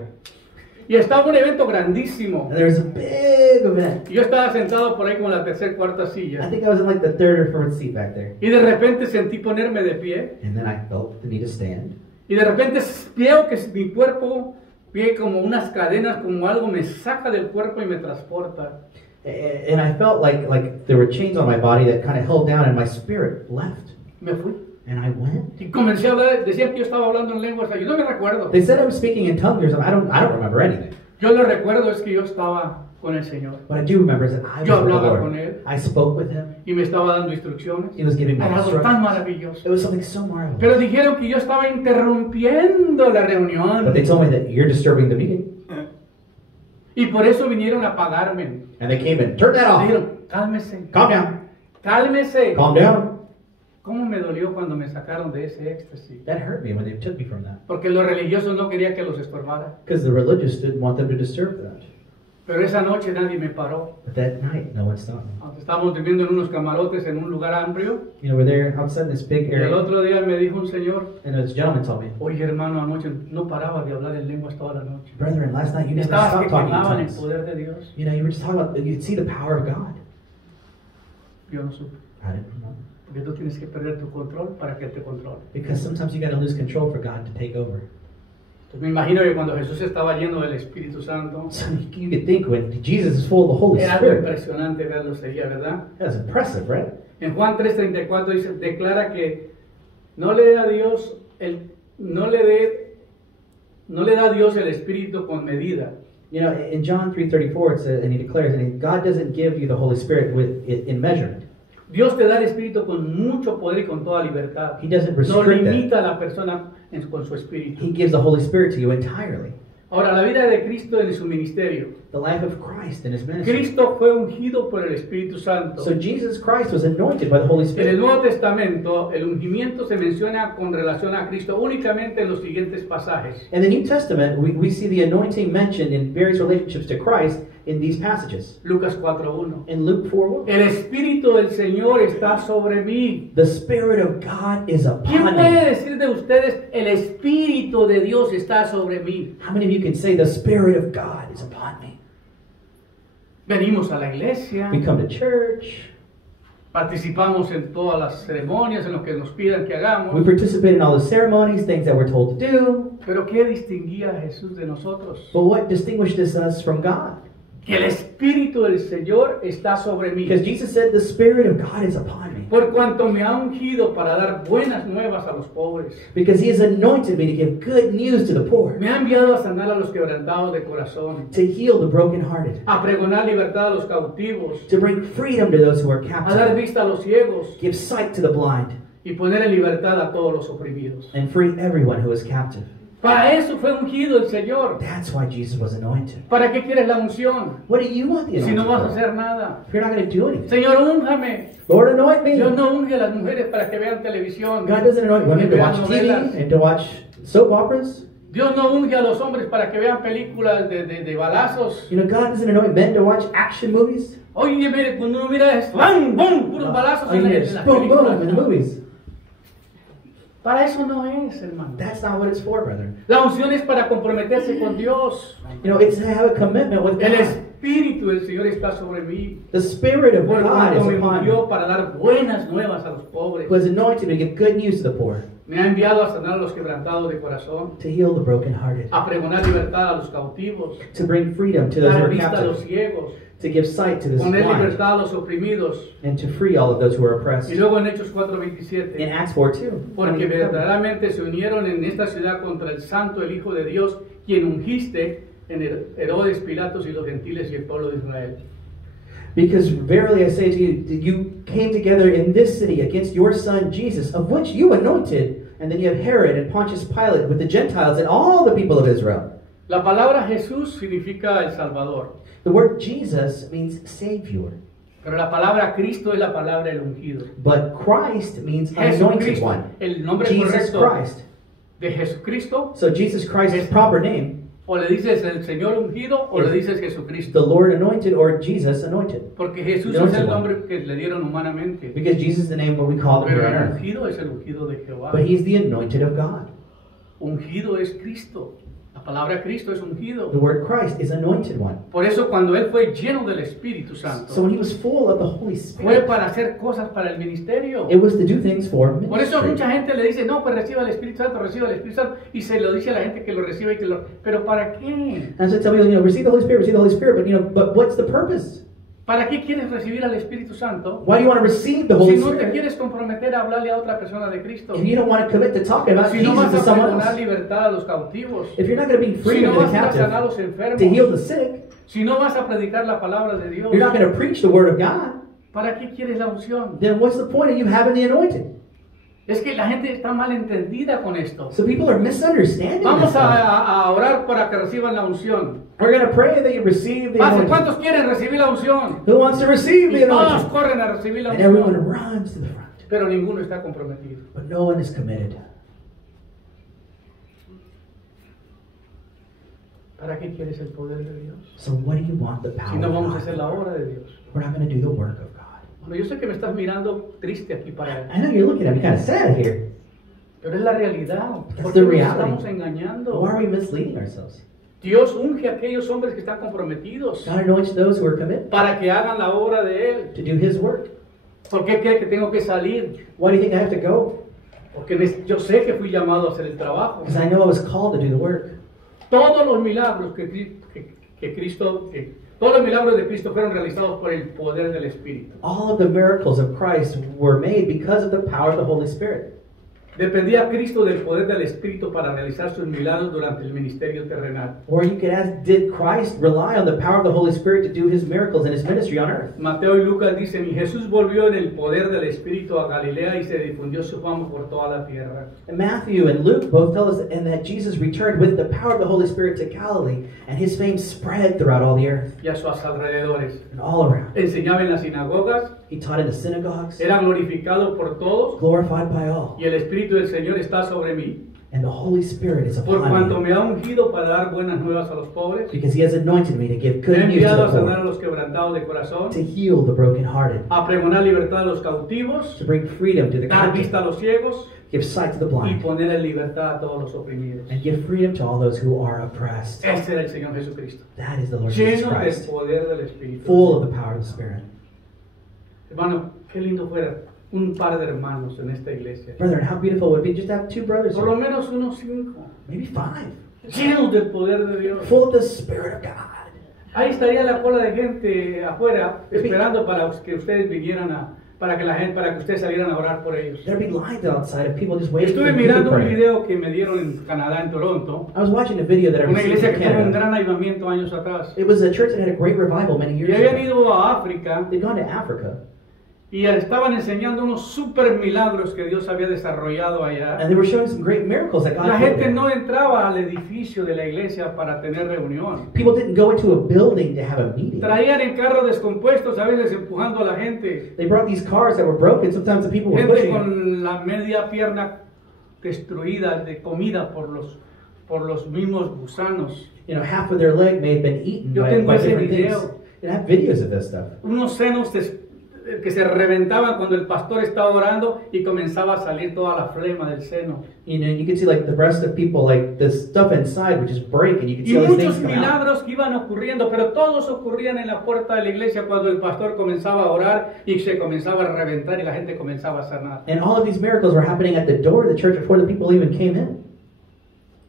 Y estaba un evento grandísimo. And there was a big event. Y yo estaba sentado por ahí como en la tercera, cuarta I silla. think I was in like the third or fourth seat back there. Y de repente sentí ponerme de pie. And then I felt the need to stand. Y de repente veo que mi cuerpo, ve como unas cadenas, como algo me saca del cuerpo y me transporta. And I felt like there were chains on my body that kind of held down, and my spirit left. Me fui. And I went. Y comencé a hablar, decían que yo estaba hablando en lenguas, yo no me recuerdo. They said I was speaking in tongues or something. I don't remember anything. Yo lo recuerdo es que yo estaba con el Señor. What I do remember is that I was Yo with the hablaba con Lord. él. I spoke with him. Y me estaba dando instrucciones. He was giving me Era algo tan instructions. maravilloso. It was something so marvelous. Pero dijeron que yo estaba interrumpiendo la reunión. But they told me that you're disturbing the meeting. Y por eso vinieron a pagarme. And they came and turned that off. Dijeron, cálmese. Calm down. Cálmese. Calm down. ¿Cómo me dolió cuando me sacaron de ese éxtasis? That hurt me when they took me from that. Porque los religiosos no querían que los estorbara. Because the religious didn't want them to disturb that. Pero esa noche nadie me paró. But that night, no one stopped me. Estábamos viviendo en unos camarotes en un lugar amplio. You know, we're there outside this big Y el area. otro día me dijo un señor, And this gentleman told me, oye hermano, anoche no paraba de hablar en lenguas toda la noche. brethren, last night you never Estabas que stopped talking in quemaban el tongues. poder de Dios. You know, you were just talking about, you'd see the power of God. Yo no supe. I didn't know. Porque tú tienes que perder tu control para que Él te controle. Because sometimes you got to lose control for God to take over. Entonces me imagino que cuando Jesús estaba lleno del Espíritu Santo, So you could think when Jesus is full of the Holy era algo Spirit, impresionante verlo seguir, ¿verdad? that's impressive, right? En Juan 3:34 dice, declara que no le da a Dios no le da a Dios el Espíritu con medida. You know, in John 3:34 it says, and he declares, and God doesn't give you the Holy Spirit in measurement. Dios te da el Espíritu con mucho poder y con toda libertad. He doesn't No restrict that. limita a la persona con su espíritu. He gives the Holy Spirit to you entirely. Ahora, la vida de Cristo en su ministerio. The life of Christ in his ministry. Cristo fue ungido por el Espíritu Santo. So Jesus Christ was anointed by the Holy En el Spirit. Nuevo Testamento, el ungimiento se menciona con relación a Cristo únicamente en los siguientes pasajes. In the New Testament, we see the anointing mentioned in various relationships to Christ in these passages. Lucas 4:1. In Luke 4:1, El Espíritu del Señor está sobre mí. the Spirit of God is ¿Quién upon puede me. decir de ustedes, el Espíritu de Dios está sobre mí? How many of you can say the Spirit of God is upon me? Venimos a la iglesia, We come to church, participamos en todas las ceremonias, en lo que nos pidan que we hagamos. participate in all the ceremonies, things that we're told to do. Pero ¿qué distinguía a Jesús de nosotros? But what distinguishes us from God? Que el Espíritu del Señor está sobre mí. Because Jesus said, the Spirit of God is upon me. Por cuanto me ha ungido para dar buenas nuevas a los pobres. Because he has anointed me to give good news to the poor, Me ha enviado a sanar a los quebrantados de corazón. to heal the brokenhearted, A pregonar libertad a los cautivos. to bring freedom to those who are A dar captive, vista a los ciegos. give sight to the blind, Y poner en libertad a todos los oprimidos. and free everyone who is captive. Para eso fue ungido el Señor. That's why Jesus was anointed. ¿Para qué quieres la unción? What do you want the Si no anointing vas a for? hacer nada. If you're not going to do anything. Señor, únjame. Lord, anoint me. Dios no unge a las mujeres para que vean televisión. God doesn't anoint women to vean watch TV novelas. and to watch soap operas. Dios no unge a los hombres para que vean películas de balazos. You know, God doesn't anoint men to watch action movies. Oye, mire, cuando uno mira es ¡bam! ¡Bum! Puros balazos Oh, en yes. las Boom, boom, in the películas. movies. Para eso no es, hermano. That's not what it's for, brethren. La unción es para comprometerse con Dios. You know, it's to have a commitment with El God. Espíritu del Señor está sobre mí. The Spirit of Por God cuanto is me upon me, ungió para dar buenas nuevas a los pobres. who has anointed me to give good news to the poor, Me ha enviado a sanar a los quebrantados de corazón. to heal the brokenhearted, A pregonar libertad a los cautivos. to bring freedom to those who Dar are vista a los captive, ciegos. to give sight to the Poner blind, libertad a los oprimidos. and to free all of those who are oppressed. Y luego en Hechos In 4:27. Acts 4:2. Porque verdaderamente se unieron en esta ciudad contra el Santo, el Hijo de Dios, quien ungiste en Herodes, Pilatos y los gentiles y el pueblo de Israel. Because verily I say to you, you came together in this city against your son Jesus, of which you anointed, and then you have Herod and Pontius Pilate with the Gentiles and all the people of Israel. La palabra Jesús significa el Salvador, The word Jesus means Savior, pero la palabra Cristo es la palabra el ungido. but Christ means anointed Jesucristo, one. el nombre Jesus correcto Christ. de Jesucristo, So Jesus Christ's proper name, o le dices el Señor ungido o le dices Jesucristo. the Lord anointed or Jesus anointed. Porque Jesús The es el anointed one. nombre que le dieron humanamente, Because Jesus is the name what we call him pero here on el earth. ungido es el ungido de Jehová. But he's the anointed of God. Ungido es Cristo. La palabra Cristo es ungido. The word Christ is anointed one. Por eso cuando él fue lleno del Espíritu Santo, So when he was full of the Holy fue Spirit, para hacer cosas para el ministerio. it was to do things for Por eso ministry. mucha gente le dice, no, pues reciba el Espíritu Santo, reciba el Espíritu Santo, y se lo dice a la gente que lo recibe y que lo... ¿Pero para qué? And so tell me, receive the Holy Spirit, but but what's the purpose? ¿Para qué quieres recibir al Espíritu Santo Why do you want to receive the si Holy no te Spirit quieres comprometer a hablarle a otra persona de Cristo? if you don't want to commit to talking about Si no Jesus vas to a someone pregonar else? libertad a los cautivos, If you're not going to be si freedom no to the vas a sanar a captive, los enfermos, to heal the sick, si no vas a predicar la palabra de Dios, you're not going to preach the word of God, ¿para qué quieres la unción? then what's the point of you having the anointing? Es que la gente está mal entendida con esto. So people are misunderstanding this Vamos stuff. a orar para que reciban la unción. We're going to pray that you receive the anointing. ¿Cuántos quieren recibir la unción? Who wants to receive Y the todos anointing? corren a recibir la And everyone unción, runs to the front. pero ninguno está comprometido. But no one is committed. ¿Para qué quieres el poder de Dios? So what do you want the Si power no of vamos a God hacer la for? obra de Dios. We're not going to do the work of God. Bueno, yo sé que me estás mirando triste aquí para I know you're looking at me kind of sad here. pero es la realidad. That's ¿Por the qué nos reality. estamos engañando? Why are we misleading ourselves? Dios unge a aquellos hombres que están comprometidos God anoints those who are committed para que hagan la obra de Él. to do His work. ¿Por qué cree que tengo que salir? Why do you think I have to go? Porque yo sé que fui llamado a hacer el trabajo. Because I know I was called to do the work. Todos los milagros todos los milagros de Cristo fueron realizados por el poder del Espíritu. All of the miracles of Christ were made because of the power of the Holy Spirit. Dependía Cristo del poder del Espíritu para realizar sus milagros durante el ministerio terrenal. Or you could ask, did Christ rely on the power of the Holy Spirit to do His miracles in His ministry on earth? Mateo y Lucas dicen, y Jesús volvió en el poder del Espíritu a Galilea y se difundió su fama por toda la tierra. And Matthew and Luke both tell us and that Jesus returned with the power of the Holy Spirit to Galilee, and His fame spread throughout all the earth Y a sus alrededores. and all around. Enseñaba en las sinagogas, He taught in the synagogues, era glorificado por todos, glorified by all, y el Espíritu del Señor está sobre mí, and the Holy Spirit is por upon cuanto me, me ha ungido para dar buenas nuevas a los pobres, because He has anointed me to give me ha good news to enviado a the sanar a poor, los quebrantados de corazón, to heal the brokenhearted, a pregonar libertad a los cautivos, to bring freedom to the dar captive, vista a los ciegos give sight to the y blind, poner en libertad a todos los oprimidos. and give freedom to all those who are oppressed. Ese era el Señor Jesucristo, That is the Lord Jesus lleno del Christ, poder del Espíritu. full of the power of the Spirit. Hermano, qué lindo fuera un par de hermanos en esta iglesia. Brethren, how beautiful it would be just to have two brothers Por lo here, menos unos 5, maybe 5, llenos del poder de Dios. full of the Spirit of God. Ahí estaría la cola de gente afuera esperando para que ustedes vinieran para que ustedes salieran a orar por ellos. There'd be lines outside of people just waiting for Estuve you to mirando un pray. video que me dieron en Canadá, en Toronto, I was watching a video that I una received iglesia from que tuvo un Canada. gran avivamiento años atrás. It was a church that had a great revival many Y years habían ago. ido a África They'd gone to Africa, y estaban enseñando unos super milagros que Dios había desarrollado allá. and they were showing some great miracles that God La did gente there. no entraba al edificio de la iglesia para tener reunión. People didn't go into a building to have a meeting. Traían en carros descompuestos, a veces empujando a la gente. They brought these cars that were broken. Sometimes the people were Gente pushing them. con la media pierna destruida de comida por los mismos gusanos. You know, half of their leg may have been eaten Yo by tengo ese different video. things. And I have videos of this stuff. Unos senos que se reventaban cuando el pastor estaba orando y comenzaba a salir toda la flema del seno. You know, you can see like the breast of people, like the stuff inside would just break, and you can Y see all these muchos things come out. milagros que iban ocurriendo, pero todos ocurrían en la puerta de la iglesia cuando el pastor comenzaba a orar y se comenzaba a reventar y la gente comenzaba a sanar. And all of these miracles were happening at the door of the church before the people even came in.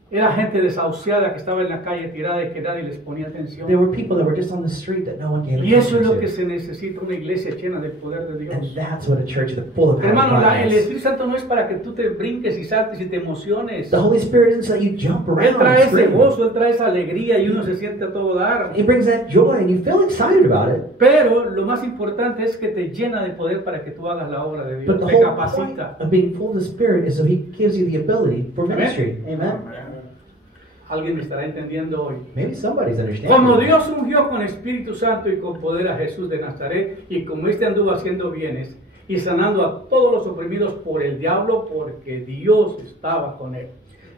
Era gente desahuciada que estaba en la calle tirada y que nadie les ponía atención. There were people that were just on the street that no one gave Y eso attention es lo que to. se necesita, una iglesia llena del poder de Dios. And that's what a church full of power Hermano, God el is. Espíritu Santo no es para que tú te brinques y saltes y te emociones. The Holy Spirit isn't so that you jump Él around trae and ese scream. gozo, Él trae esa alegría y uno se siente a todo dar. He brings that joy and you feel excited about it. Pero lo más importante es que te llena de poder para que tú hagas la obra de Dios. But the Te whole point capacita. of being full of the Spirit is so He gives you the ability for ministry. Amen? Alguien me estará entendiendo hoy. Maybe somebody's understanding. Como Dios ungió con Espíritu Santo y con poder a Jesús de Nazaret, y como éste anduvo haciendo bienes y sanando a todos los oprimidos por el diablo, porque Dios estaba con él.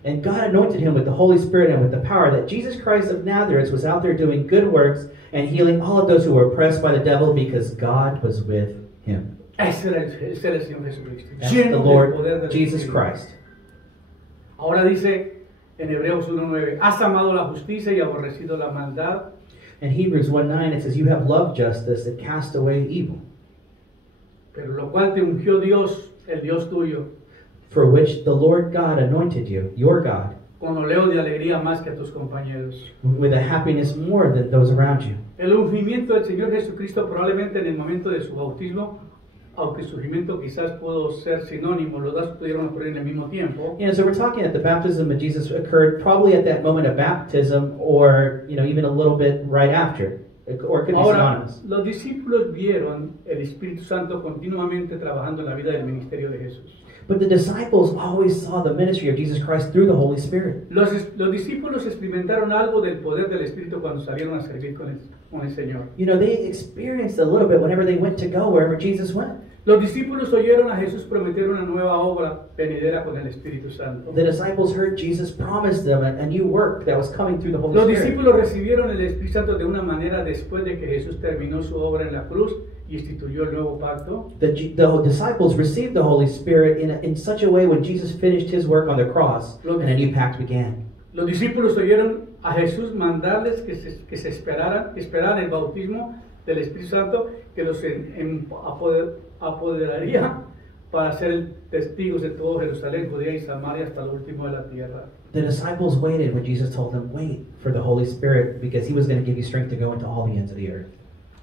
And God anointed him with the Holy Spirit and with the power that Jesus Christ of Nazareth was out there doing good works and healing all of those who were oppressed by the devil because God was with him. Ese era el Señor Jesucristo. That's Lleno the del Lord poder del Jesus Espíritu. Christ. Ahora dice en Hebreos 1:9, has amado la justicia y aborrecido la maldad. In Hebrews 1:9 it says, you have loved justice and cast away evil, Pero lo cual te ungió Dios, el Dios tuyo, for which the Lord God anointed you, your God, con oleo de alegría más que a tus compañeros. with a happiness more than those around you. El ungimiento del Señor Jesucristo probablemente en el momento de su bautismo, aunque sufrimiento quizás pudo ser sinónimo, los dos pudieron ocurrir en el mismo tiempo. So we're talking that the baptism of Jesus occurred probably at that moment of baptism, or even a little bit right after, or it could be Ahora, synonymous. los discípulos vieron el Espíritu Santo continuamente trabajando en la vida del ministerio de Jesús. But the disciples always saw the ministry of Jesus Christ through the Holy Spirit. Los discípulos experimentaron algo del poder del Espíritu cuando salieron a servir con el Señor. They experienced a little bit whenever they went to go wherever Jesus went. Los discípulos oyeron a Jesús prometer una nueva obra venidera con el Espíritu Santo. The disciples heard Jesus promise them a new work that was coming through the Holy Los Spirit. discípulos recibieron el Espíritu Santo de una manera después de que Jesús terminó su obra en la cruz y instituyó el nuevo pacto. The disciples received the Holy Spirit in such a way when Jesus finished his work on the cross and a new pact began. Los discípulos oyeron a Jesús mandarles que esperaran el bautismo del Espíritu Santo que los apoderaría para ser testigos de todo Jerusalén, Judea y Samaria hasta lo último de la tierra. The disciples waited when Jesus told them, wait for the Holy Spirit, because he was going to give you strength to go into all the ends of the earth.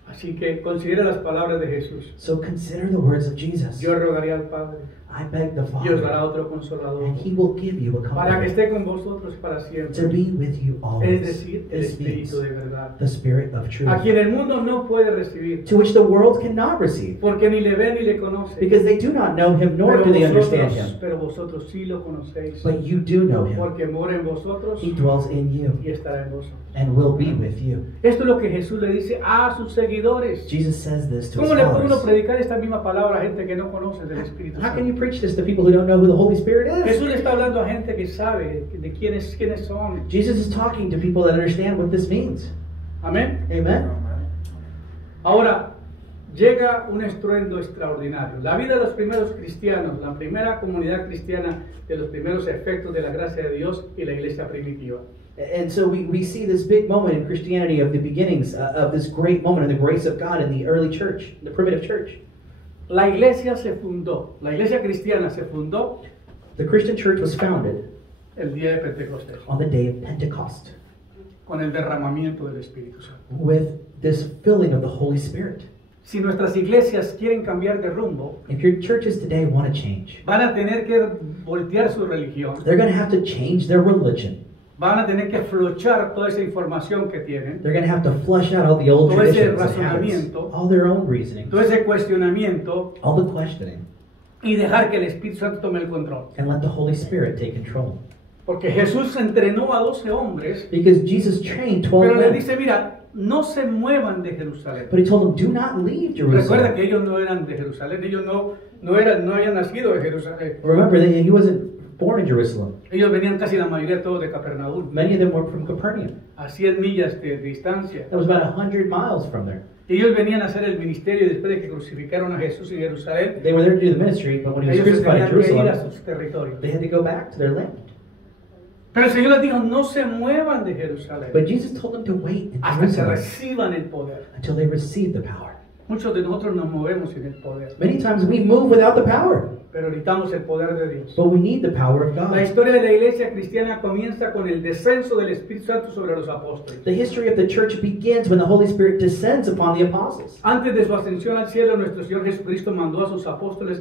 Así que considera las palabras de Jesús. So consider the words of Jesus. Yo rogaría al Padre I beg the y os dará Father, otro consolador and he will give you a para que comforter esté con vosotros para to siempre, be with you es always. decir, el This means Espíritu de verdad, the Spirit of truth, a quien el mundo no puede recibir, to which the world cannot receive, porque ni le ve ni le conoce, because they do not know him, nor do they understand him. pero vosotros sí lo conocéis, But you do know him. porque mora en vosotros He dwells in you y estará en vosotros. and will be with you. Esto es lo que Jesús le dice a sus seguidores. Jesus says this to his ¿Cómo le puede uno followers. predicar esta misma palabra a gente que no conoce del Espíritu How can Santo? you preach this to people who don't know who the Holy Spirit is? Jesús le está hablando a gente que sabe de quiénes son. Jesus is talking to people that understand what this means. Amén. Amen? Ahora, llega un estruendo extraordinario. La vida de los primeros cristianos, la primera comunidad cristiana, de los primeros efectos de la gracia de Dios y la iglesia primitiva. And so we see this big moment in Christianity of the beginnings of this great moment in the grace of God in the early church, the primitive church. La iglesia se fundó, la iglesia cristiana se fundó The Christian church was founded el día de Pentecostés, on the day of Pentecost con el derramamiento del Espíritu Santo. with this filling of the Holy Spirit. Si nuestras iglesias quieren cambiar de rumbo, If your churches today want to change, van a tener que voltear su religión, they're going to have to change their religion. van a tener que flochar toda esa información que tienen, They're going to have to flush out all the old Todo ese traditions and habits, razonamiento, all their own reasoning, todo ese cuestionamiento all the questioning, y dejar que el Espíritu Santo tome el control. and let the Holy Spirit take control. Porque Jesús entrenó a 12 hombres, Because Jesus trained 12 pero les men, dice, mira, no se muevan de Jerusalén. but he told them, do not leave Recuerda Jerusalem. que ellos no eran de Jerusalén, ellos no habían nacido de Jerusalén. Remember, that he wasn't born in Jerusalem. Ellos venían casi la mayoría todos de Capernaum, Many of them were from Capernaum. a 100 millas de distancia. That was about 100 miles from there. Ellos venían a hacer el ministerio después de que crucificaron a Jesús en Jerusalén. They were there to do the ministry, but when he was Ellos se crucified in tenían que ir a Jerusalem, sus territorios. they had to go back to their land. Pero el Señor les dijo, no se muevan de Jerusalén But Jesus told them to wait in hasta que Jerusalem reciban el poder. until they received the power. Muchos de nosotros nos movemos sin el poder, Many times we move without the power, pero necesitamos el poder de Dios. but we need the power of La God. historia de la iglesia cristiana comienza con el descenso del Espíritu Santo sobre los apóstoles. The history of the church begins when the Holy Spirit descends upon the apostles. Antes de su ascensión al cielo, nuestro Señor Jesucristo mandó a sus apóstoles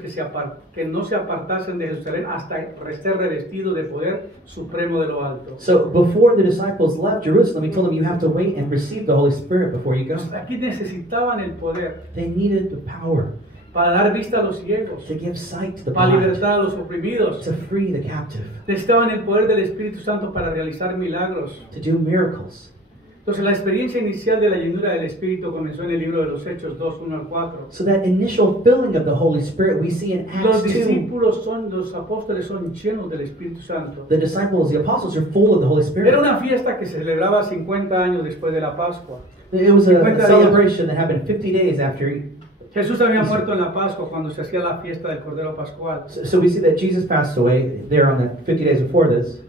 que no se apartasen de Jerusalén hasta ser revestidos de poder supremo de lo alto. So before the disciples left Jerusalem, he told them you have to wait and receive the Holy Spirit before you go. Aquí necesitaban el poder They needed the power para dar vista a los ciegos, to give sight to the para blind, libertar a los oprimidos. to free the captive, Necesitaban el poder del Espíritu Santo para realizar milagros. to do miracles. Entonces la experiencia inicial de la llenura del Espíritu comenzó en el libro de los Hechos 2, 1 al 4. So that initial filling of the Holy Spirit we see in Los Acts 2. discípulos los apóstoles son llenos del Espíritu Santo. The disciples, the apostles are full of the Holy Era Spirit. una fiesta que se celebraba 50 años después de la Pascua. It was a 50 días. celebration that happened 50 days after. Jesús había muerto en la Pascua cuando se hacía la fiesta del Cordero Pascual. So we see that Jesus passed away there on the 50 days before this.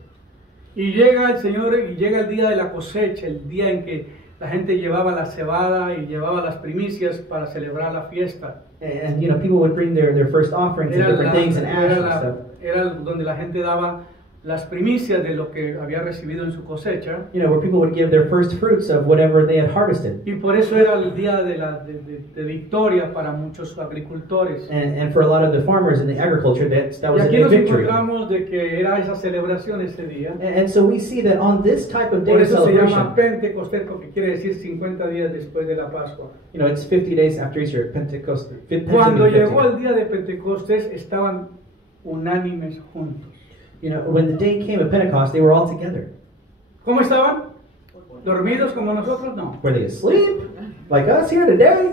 Y llega el Señor y llega el día de la cosecha, el día en que la gente llevaba la cebada y llevaba las primicias para celebrar la fiesta. And people would bring their first offerings and different things and ash and stuff. Era donde la gente daba las primicias de lo que había recibido en su cosecha. You know, where people would give their first fruits of whatever they had harvested. Y por eso era el día de victoria para muchos agricultores. And for a lot of the farmers in the agriculture, that Y was a aquí day of nos victory. encontramos de que era esa celebración ese día. And so we see that on this type of day Por of eso se celebration, llama Pentecostés, porque quiere decir 50 días después de la Pascua. you know, it's 50 days after Easter, Pentecost. Cuando llegó el día de Pentecostés, estaban unánimes juntos. You know, when the day came of Pentecost, they were all together. ¿Cómo estaban? ¿Dormidos como nosotros? No. Were they asleep like us here today?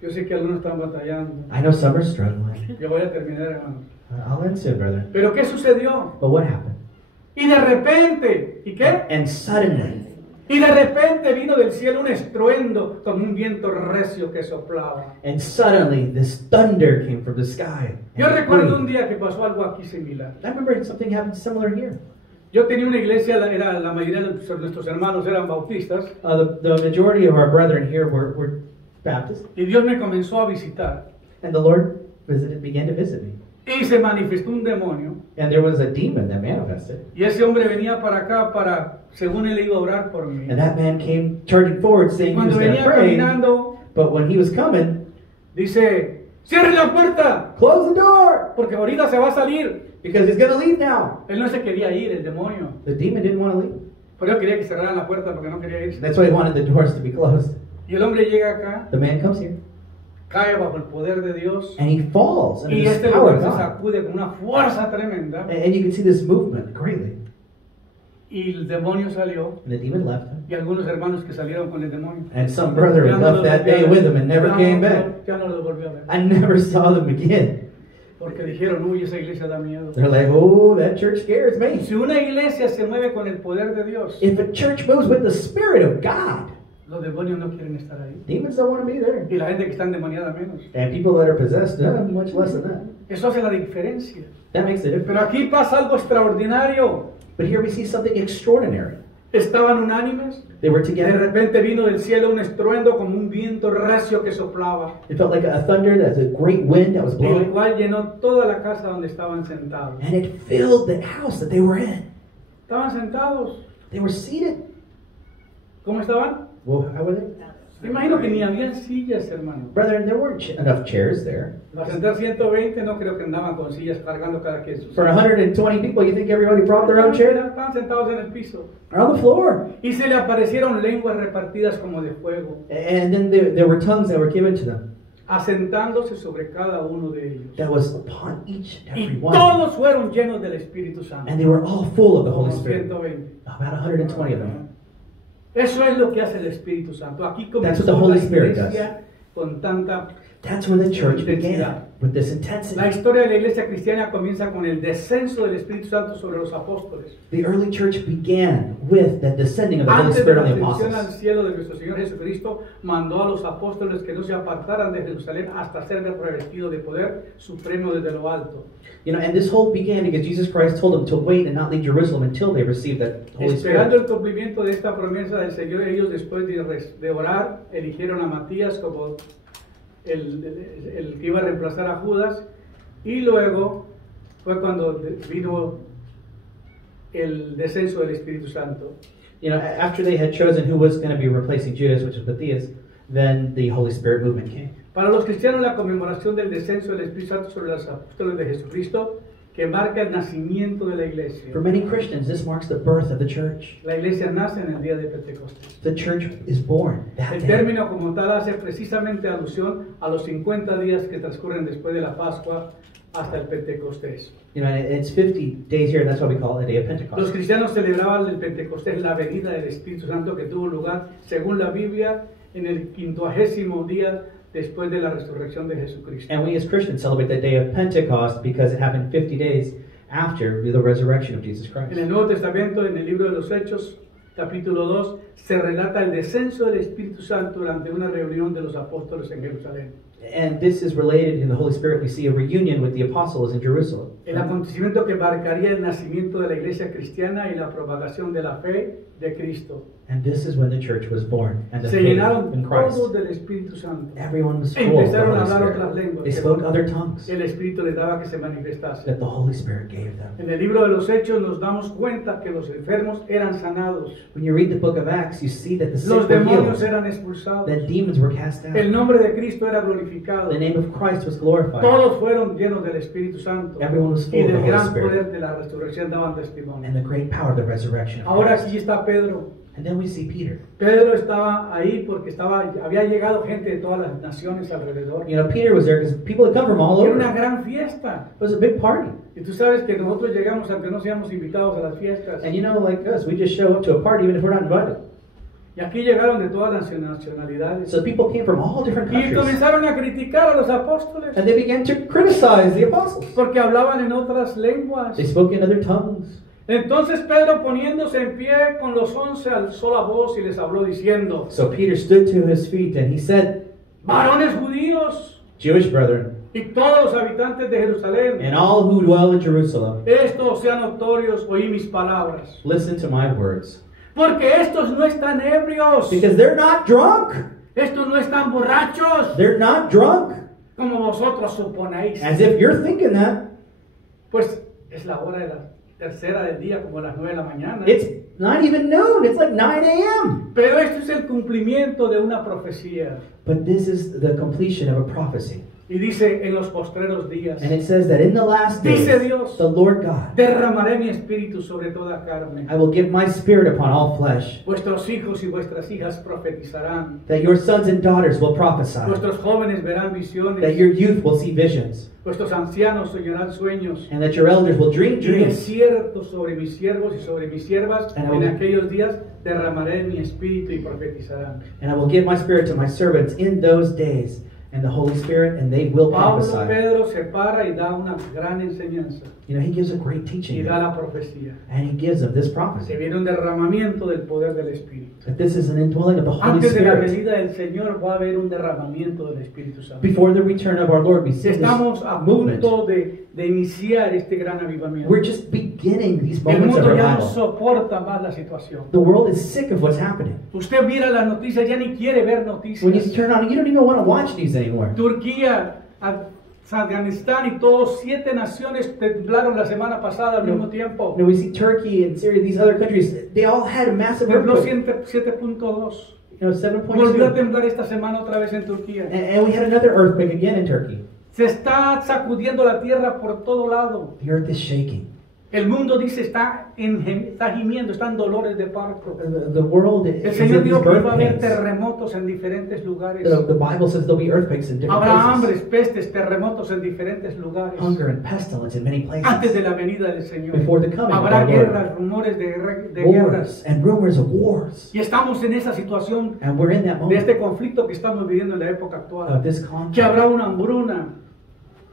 Yo sé que algunos están batallando. I know some are struggling. Yo voy a terminar, hermano. I'll end soon, brother. Pero ¿qué sucedió? But what happened? Y de repente, ¿y qué? And suddenly, Y de repente vino del cielo un estruendo como un viento recio que soplaba. this thunder came from the sky. Yo And it recuerdo un blew. día que pasó algo aquí similar. I remember something happened similar here. Yo tenía una iglesia, la mayoría de nuestros hermanos eran bautistas, The majority of our brethren here were Baptist, y Dios me comenzó a visitar. and the Lord began to visit me. Y se manifestó un demonio, And there was a demon that manifested. y ese hombre venía para acá según él iba a orar por mí. And that man came charging forward saying he was Cuando going to venía pray. caminando, But when he was coming, dice, cierre la puerta, close the door porque ahorita se va a salir. because he's going to leave now. Él no se quería ir, el demonio. The demon didn't want to leave. Pero yo quería que cerraran la puerta porque no quería irse. That's why he wanted the doors to be closed. Y el hombre llega acá, The man comes here cae bajo el poder de Dios, and he falls under y the este power lugar of se God. sacude con una fuerza tremenda, And you can see this movement greatly. y el demonio salió, And the demon left him. y algunos hermanos que salieron con el demonio. And some brother Ya no left los that volví a day ver. with him and never Ya came no- back. Ya no los volví a ver. I never saw them again. Porque dijeron, uy, esa iglesia da miedo. They're like, oh, that church scares me. Si una iglesia se mueve con el poder de Dios, If a church moves with the Spirit of God, los demonios no quieren estar ahí. demons don't want to be there. Y la gente que está endemoniada menos. And people that are possessed, much less than that. Eso hace la diferencia. That makes a Pero difference. aquí pasa algo extraordinario. But here we see something extraordinary. Estaban unánimes. They were De together. repente vino del cielo un estruendo como un viento recio que soplaba, It felt like a thunder, that's a great wind that was el blowing. cual llenó toda la casa donde estaban sentados. And it filled the house that they were in. Estaban sentados. They were seated. ¿Cómo estaban? Well, how were they? Me imagino que ni habían sillas, hermano. Brethren, there weren't enough chairs there. Para sentar 120 no creo que andaban con sillas cargando cada quien sus For 120 people, you think everybody brought their own chair? Estaban sentados en el piso. Or on the floor. Y se le aparecieron lenguas repartidas como de fuego, And then there were tongues that were given to them. asentándose sobre cada uno de ellos. That was upon each and every Y one. todos fueron llenos del Espíritu Santo. And they were all full of the Holy Como Spirit. 120. About 120 of them. Eso es lo que hace el Espíritu Santo. Aquí That's what the comenzó Holy la Spirit iglesia con tanta... That's when the church began, with this intensity. La historia de la iglesia cristiana comienza con el descenso del Espíritu Santo sobre los apóstoles. The early church began with the descending of the Holy Antes de Spirit la on the ascensión al apostles. cielo de nuestro Señor Jesucristo, mandó a los apóstoles que no se apartaran de Jerusalén hasta ser revestidos de poder supremo desde lo alto. You know, and this whole began because Jesus Christ told them to wait and not leave Jerusalem until they received that Holy Esperando Spirit. el cumplimiento de esta promesa del Señor, ellos después de orar, eligieron a Matías como el que iba a reemplazar a Judas, y luego fue cuando vino el descenso del Espíritu Santo. You know, after they had chosen who was going to be replacing Judas, which was Matthias, then the Holy Spirit movement came. Para los cristianos, la conmemoración del descenso del Espíritu Santo sobre los apóstoles de Jesucristo, que marca el nacimiento de la iglesia. For many Christians, this marks the birth of the church. La iglesia nace en el día de Pentecostés. The church is born that El day. término como tal hace precisamente alusión a los 50 días que transcurren después de la Pascua hasta el Pentecostés. You know, and it's 50 days here, and that's why we call it the day of Los Pentecost. cristianos celebraban el Pentecostés, la venida del Espíritu Santo que tuvo lugar, según la Biblia, en el 50º día después de la resurrección de Jesucristo. And we as Christians celebrate the day of Pentecost because it happened 50 days after the resurrection of Jesus Christ. En el Nuevo Testamento, en el libro de los Hechos, capítulo 2, se relata el descenso del Espíritu Santo durante una reunión de los apóstoles en Jerusalén. And this is related in the Holy Spirit. We see a reunion with the apostles in Jerusalem. El acontecimiento que marcaría el nacimiento de la iglesia cristiana y la propagación de la fe de Cristo. And this is when the church was born. And the Se faith llenaron in Christ. todos del Espíritu Santo. Everyone was E full of the empezaron a Holy hablar otras Spirit. lenguas. They spoke other tongues El Espíritu les daba que se manifestase. that the Holy Spirit gave them. En el libro de los Hechos nos damos cuenta que los enfermos eran sanados. When you read the book of Acts, you see that the sick Los were demonios healed, eran expulsados. that demons were cast out. El nombre de Cristo era glorificado. The name of Christ was glorified. Todos fueron llenos del Espíritu Santo. Everyone was full Y of the del Holy gran Spirit. poder de la resurrección daban testimonio. And the great power of the resurrection of Ahora Christ. aquí está Pedro. And then we see Peter. Pedro estaba ahí porque había llegado gente de todas las naciones alrededor. You know, Peter was there because people had come from all Era over. una It gran fiesta. was a big party. Y tú sabes que nosotros llegamos aunque no seamos invitados a las fiestas. And you know, like us, we just show up to a party even if we're not invited. Y aquí llegaron de todas las nacionalidades. So people came from all different Y countries. comenzaron a criticar a los apóstoles And they began to criticize the apostles. porque hablaban en otras lenguas. They spoke in other tongues. Entonces Pedro, poniéndose en pie con los 11, alzó la voz y les habló diciendo: So Peter stood to his feet and he said, varones judíos Jewish brethren, y todos los habitantes de Jerusalén, and all who dwell in Jerusalem, estos sean notorios, oí mis palabras. listen to my words. Porque estos no están ebrios, Because they're not drunk. estos no están borrachos, They're not drunk. como vosotros suponéis. As if you're thinking that. Pues es la hora de la tercera del día, como las 9 de la mañana. It's not even noon. It's like 9 a.m. Pero esto es el cumplimiento de una profecía. But this is the completion of a prophecy. Y dice en los postreros días, And it says that in the last days, Dice Dios, the Lord God, derramaré mi espíritu sobre toda carne. I will give my spirit upon all flesh, Vuestros hijos y vuestras hijas profetizarán. that your sons and daughters will prophesy, Vuestros jóvenes verán visiones. that your youth will see visions, Vuestros ancianos soñarán sueños. and that your elders will dream Y de dreams. cierto sobre mis siervos y sobre mis siervas And I en will- aquellos días derramaré mi espíritu y profetizarán. And I will give my spirit to my servants in those days, and the Holy Spirit, and they will Pablo prophesy. Pedro se para y da una gran enseñanza You know, he gives a great y teaching, da la profecía. and he gives them this Se prophecy, viene un derramamiento del poder del Espíritu. that this is an indwelling of the Holy Antes de la Spirit. venida del Señor va a haber un derramamiento del Espíritu Santo. Before the return of our Lord, we see this Estamos a movement. punto de iniciar este gran avivamiento. We're just beginning these El moments of mundo ya no revival. soporta más la situación. The world is sick of what's happening. Usted mira las noticias, ya ni quiere ver When you noticias. turn on, you don't even want to watch these anymore. Turquía, Afganistán y todos 7 naciones temblaron la semana pasada al mismo tiempo. You know, we see Turkey and Syria, these other countries, they all had a massive Tembló earthquake. 7.2. You know, Volvió a 7.2. temblar esta semana otra vez en Turquía. And we had another earthquake again in Turkey. Se está sacudiendo la tierra por todo lado. The earth is shaking. El mundo dice está gimiendo, está en dolores de parto. The world El is Señor in these dijo que iba a birth haber pains. terremotos en diferentes lugares. The Bible says there'll be earthquakes in different Habrá places. hambres, pestes, terremotos en diferentes lugares. Hunger and pestilence in many Antes de places. la venida del Señor. Before the coming of Habrá our Lord. guerras, rumores de guerras. Wars and rumors of wars. Y estamos en esa situación And we're in that de moment este conflicto que estamos viviendo en la época of actual. this Que conflict. habrá una hambruna.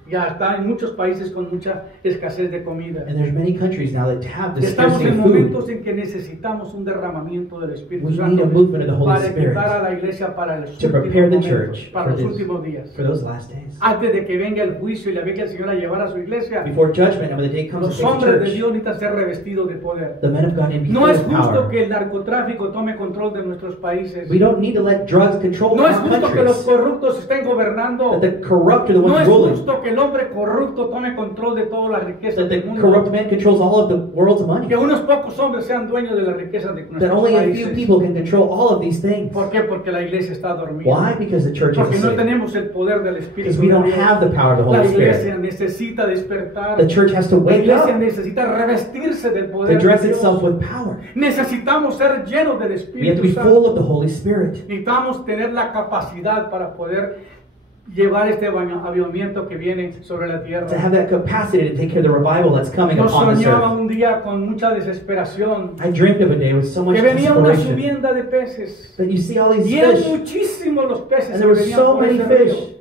Ya está en muchos países con mucha escasez de comida. And there's many countries now that have the Estamos scarcity en of food. momentos en que necesitamos un derramamiento del Espíritu We need Santo a movement of the Holy para Spirit equipar a la iglesia para los to últimos prepare the momentos, church para for los this, últimos días. for those last days. Antes de que venga el juicio y la venga el Señor a llevar a su iglesia, Before judgment and when the day comes to los take the hombres de church, Dios necesitan ser revestidos de poder. the men of God need to be No full es of justo power. que el narcotráfico tome control de nuestros países. We don't need to let drugs control No es our justo que los countries. corruptos estén gobernando. That the corrupt are the No ones es ruling. justo que el hombre corrupto tome control de todas las riquezas That the del mundo. corrupt man controls all of the world's money. Que unos pocos hombres sean dueños de las riquezas de That nuestros only a few países. people can control all of these things. ¿Por qué? Porque la iglesia está dormida. Why? Because the church Porque is no asleep. tenemos el poder del Espíritu Because we de don't Dios. have the power of the La Holy iglesia Spirit. necesita despertar. The church has to La wake iglesia up necesita revestirse del to poder de dress Dios. itself with power. Necesitamos ser llenos del We have to Espíritu be Santo. full of the Holy Spirit. Necesitamos tener la capacidad para poder llevar este avivamiento que viene sobre la tierra. To have that capacity to take care of the revival that's coming Yo upon this soñaba earth. un día con mucha desesperación I dreamed of a day with so much que venía una desperation subienda de peces that you see all these y eran fish, muchísimos los peces and que there were venían so por many ese río. fish,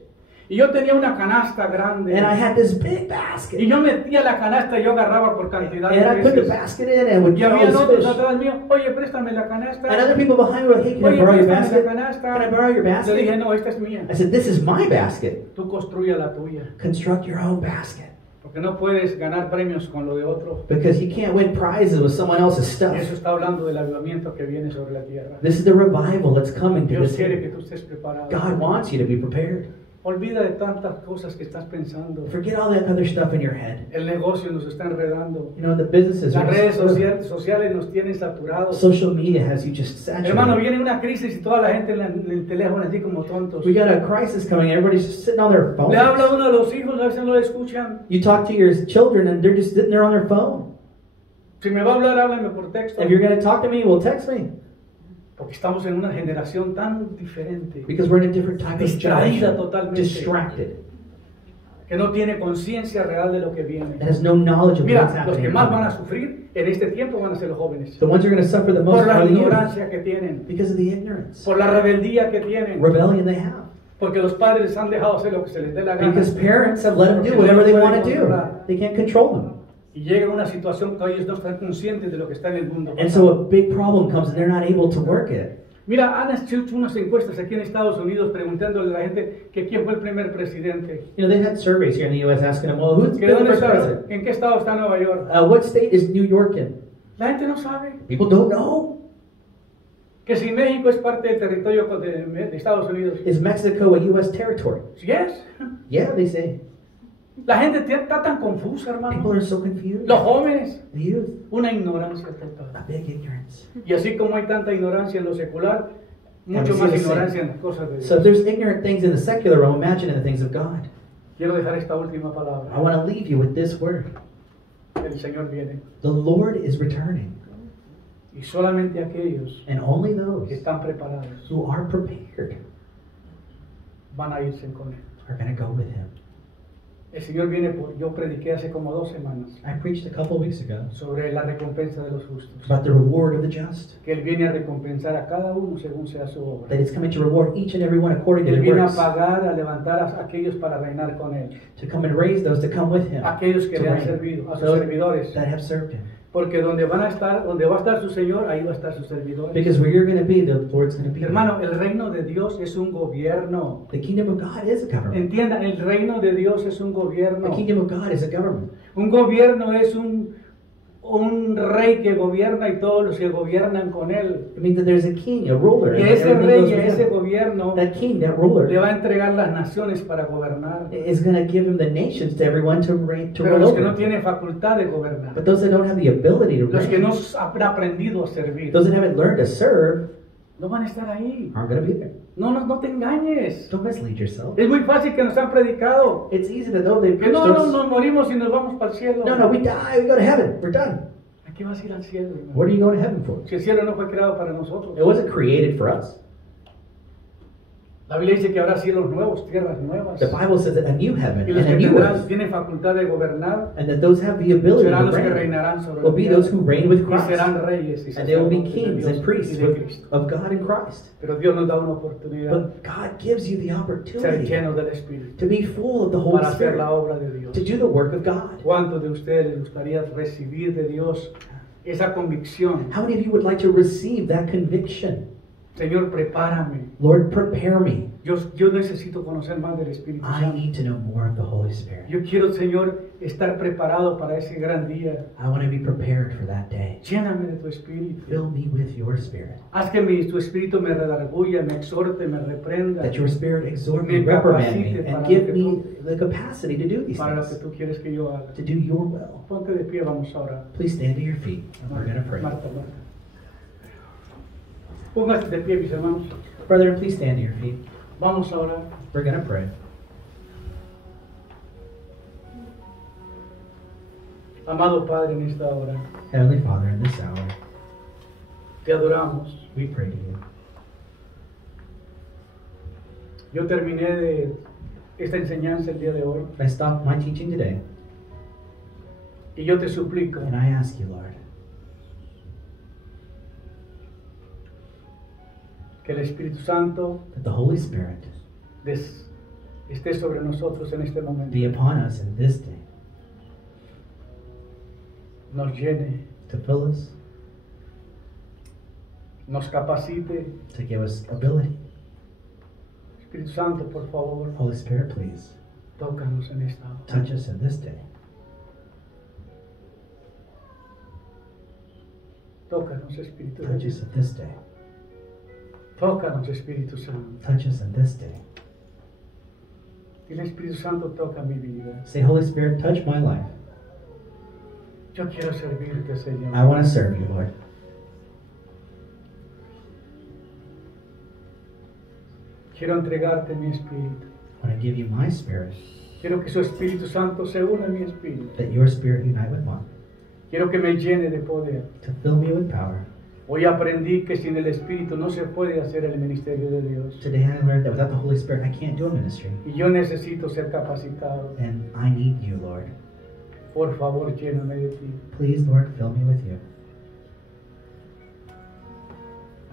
Y yo tenía una canasta grande and I had this big y basket, yo metía la canasta y yo agarraba por cantidad and I de put the peces. basket in and would Y get all había these otros fish. atrás mío, oye, préstame la canasta. And other people behind me were like, hey, can I Oye, borrow your préstame basket? la canasta. Can I borrow your Le dije, basket? no, esta es mía. I said, this is my basket. Tú construye la tuya. Construct your own basket. Porque no puedes ganar premios con lo de otro. Because you can't win prizes with someone else's Y stuff. eso está hablando del avivamiento que viene sobre la tierra. This is the revival that's coming to Dios this quiere area. que tú estés preparado. God wants you to be prepared. Olvida de tantas cosas que estás pensando. Forget all that other stuff in your head. El negocio nos está enredando. You know, the businesses Las redes are sociales nos tienen saturados. social media has you just Hermano, saturated. viene una crisis y toda la gente en el teléfono así como tontos. We got a crisis coming. Everybody's just sitting on their Le habla phones. uno de los hijos, a veces no lo escuchan. You talk to your children and they're just sitting there on their phone. Si me va a hablar, háblame por texto. If you're going to talk to me, well, text me. Porque estamos en una generación tan diferente, Because we're in a different type of distraída generation. totalmente, Distracted. que no tiene conciencia real de lo que viene. That has no knowledge of what's Mira, los happening. que más van a sufrir en este tiempo van a ser los jóvenes. The ones who are going to suffer the most Por la are the youth. ignorancia que tienen, Because of the ignorance. por la rebeldía que tienen, Rebellion they have. porque los padres les han dejado hacer lo que se les dé la gana. Because parents have let them do Porque whatever no they pueden want to do. controlar. They can't control them. Y llega una situación que ellos no están conscientes de lo que está en el mundo. And so a big problem comes and they're not able to work it. Mira, han hecho unas encuestas aquí en Estados Unidos preguntándole a la gente que quién fue el primer presidente. You know, they've had surveys here in the U.S. asking them, well, who's Que been the dónde first está, president? en qué estado está Nueva York. What state is New York in? La gente no sabe. People don't know. Que si México es parte del territorio de Estados Unidos. Is Mexico a U.S. territory? Yes. Yeah, they say. La gente está tan confusa, People hermano. are so confused. Los jóvenes, The youth, una ignorancia a total. big ignorance. Y así como hay tanta ignorancia en lo secular, mucho And we más see the same. ignorancia en las cosas de So if Dios. there's ignorant things in the secular realm, imagine in the things of God. Quiero dejar esta última I palabra. want to leave you with this word. El Señor viene. The Lord is returning, Y solamente aquellos and only que those están preparados who are prepared van a irse con Él. are going to go with Him. El Señor viene, yo prediqué hace como 2 semanas I preached a couple of weeks ago sobre la recompensa de los justos. about the reward of the just. Que Él viene a recompensar a cada uno según sea su obra. That it's coming to reward each and every one according to Él their viene a works. pagar, a levantar a aquellos para reinar con Él. To come and raise those to come with Him. Aquellos que to le han reign. servido, a sus Those servidores. that have served Him. Porque donde va a estar su Señor, ahí va a estar sus servidores. Because where you're going to be, the Lord's going to be there. Hermano, el reino de Dios es un gobierno. The kingdom of God is a government. Entienda, el reino de Dios es un The gobierno. kingdom of God is a government. Un gobierno es un rey que gobierna y todos los que gobiernan con él. It means that there's a king, a ruler. Y and ese everything rey goes y with ese him. gobierno That king, that le ruler, va a entregar las naciones para gobernar. is going to give him the nations to everyone to reign, to Pero rule los que over. no tienen facultad de gobernar, But those that don't have the ability to los que no reign, han aprendido a servir, those that haven't learned to serve, no van a estar ahí. aren't going to be there. No te engañes. Don't mislead yourself. Es muy fácil que nos han predicado It's easy to know they've que preached no, us. nos morimos y nos vamos para el cielo. No, we die, we go to heaven, we're done. ¿A qué vas a ir al cielo, hermano? What are you going to heaven for? Si el cielo no fue creado para nosotros. It wasn't created for us. La Biblia dice que habrá cielos nuevos, tierras nuevas. The Bible says that a new heaven Y los and a que new earth, tienen facultad de gobernar and that those have the ability serán to los que reign, reinarán sobre will la be tierra. those who reign with Y Christ. serán reyes y And they will be sacerdotes de kings Dios and priests y de Cristo. of God and Christ. Pero Dios nos da una oportunidad But God gives you the de ser opportunity llenos del Espíritu to be full of the Holy para hacer Spirit, la obra de Dios. to do the work of God. ¿Cuántos de ustedes les gustaría recibir de Dios esa convicción? How many of you would like to receive that conviction? Señor, prepárame. Lord, prepare me. Yo necesito conocer más del Espíritu I Santo. need to know more of the Holy Spirit. Yo quiero, Señor, estar preparado para ese gran día. I want to be prepared for that day. Lléname de tu Espíritu. Fill me with your Spirit. Haz que tu Espíritu me redarguya, me exhorte, me reprenda That your Spirit exhort Me me, reprimand me, capacite and para give lo que me the capacity to do these para lo que things, tú quieres que yo haga. to do your will. Ponte de pie, vamos ahora. Please stand to your feet, and we're going to pray. Marta. Póngase de pie, mis hermanos. Brethren, please stand to your feet. Vamos ahora. We're going to pray. Amado Padre, en esta hora, Heavenly Father, in this hour, te adoramos. we pray to you. Yo terminé de esta enseñanza el día de hoy I stopped my teaching today, y yo te suplico and I ask you, Lord, que el Espíritu Santo that the Holy Spirit esté sobre nosotros en este momento. be upon us in this day, Nos llene, to fill us, nos capacite. to give us ability. Espíritu Santo, por favor, Holy Spirit, please, tócanos en esta hora. touch us in this day. Tócanos, Espíritu de Touch us Dios. in this day. Tócanos, Espíritu Santo. Touch us in this day. Dile, Espíritu Santo, toca mi vida. Say, Holy Spirit, touch my life. Yo quiero servirte, Señor. I want to serve you, Lord. Quiero entregarte mi espíritu. I want to give you my spirit, Quiero que su Espíritu Santo se una a mi espíritu. that your spirit unite with mine, Quiero que me llene de poder. to fill me with power. Hoy aprendí que sin el Espíritu no se puede hacer el ministerio de Dios. Today I learned that without the Holy Spirit, I can't do a ministry. Y yo necesito ser capacitado. And I need you, Lord. Por favor, lléname de ti. Please, Lord, fill me with you.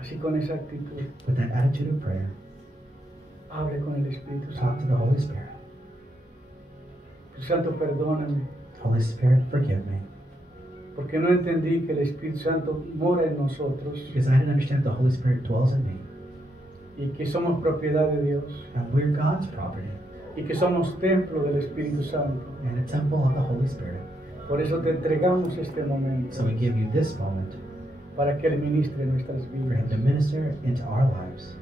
Así con esa actitud, With that attitude of prayer, hable con el Espíritu talk to Santo. the Holy Spirit. Espíritu Santo, perdóname, Holy Spirit, forgive me. porque no entendí que el Espíritu Santo mora en nosotros Because I didn't understand that the Holy Spirit dwells in me. y que somos propiedad de Dios And we're God's property y que somos templo del Espíritu Santo. and a temple of the Holy Spirit. Por eso te entregamos este momento So we give you this moment para que Él ministre nuestras for Him vidas. to minister into our lives.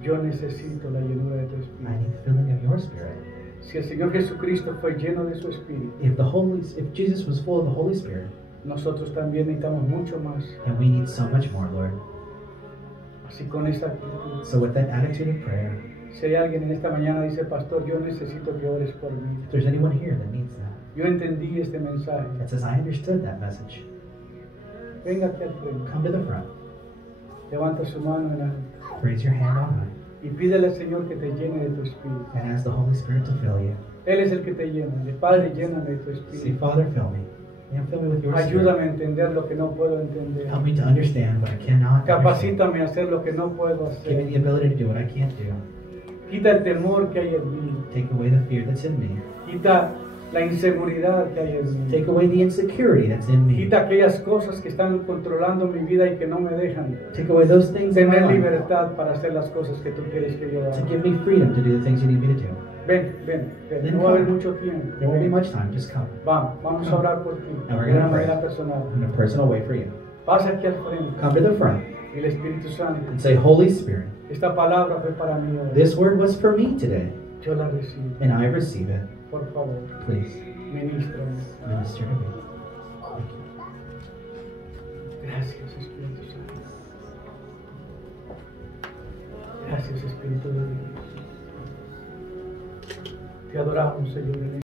Yo necesito la llenura de tu I Espíritu. need the filling of your Spirit. Si el Señor Jesucristo fue lleno de su Espíritu, If Jesus was full of the Holy Spirit, nosotros también necesitamos mucho más. and we need so much more, Lord. Así con esa actitud. So with that attitude of prayer, Si hay alguien en esta mañana dice, pastor, yo necesito que ores por mí. if there's anyone here that needs that, Yo entendí este mensaje. that says, I understood that message, Venga aquí al frente. come to the front, Levanta su mano en alto raise your hand on high, y pídele al Señor que te llene de tu Espíritu. and ask the Holy Spirit to fill you. Él es el que te llena. El Padre, lléname de tu Say, Espíritu. Father, fill me. Fill me with your Spirit. Ayúdame a entender lo que no puedo entender. Help me to understand what I cannot understand. Capacítame a hacer lo que no puedo Give me hacer. the ability to do what I can't do. Quita el temor que hay en mí. Take away the fear that's in me. Quita la inseguridad que hay en mí. Take away the insecurity that's in me. Quita aquellas cosas que están controlando mi vida y que no me dejan Take away those things in my tener life libertad para hacer las cosas que tú quieres que yo to haga. give me freedom to do the things you need me to do. Ven, ven, ven. Then No va a haber come. mucho tiempo. There won't be Ven. much time, just come. Vamos a orar por ti And we're de una gonna pray. manera personal. In a personal way for you. Pasa aquí al frente Come to the front y el Espíritu Santo. and say, Holy Spirit, Esta palabra fue para mí hoy. this word was for me today, Yo la recibo. and I receive it. Por favor, Please ministrame. minister to me. Thank you. Gracias, Espíritu Santo. Gracias, Espíritu de Dios. Te adoramos, Señor.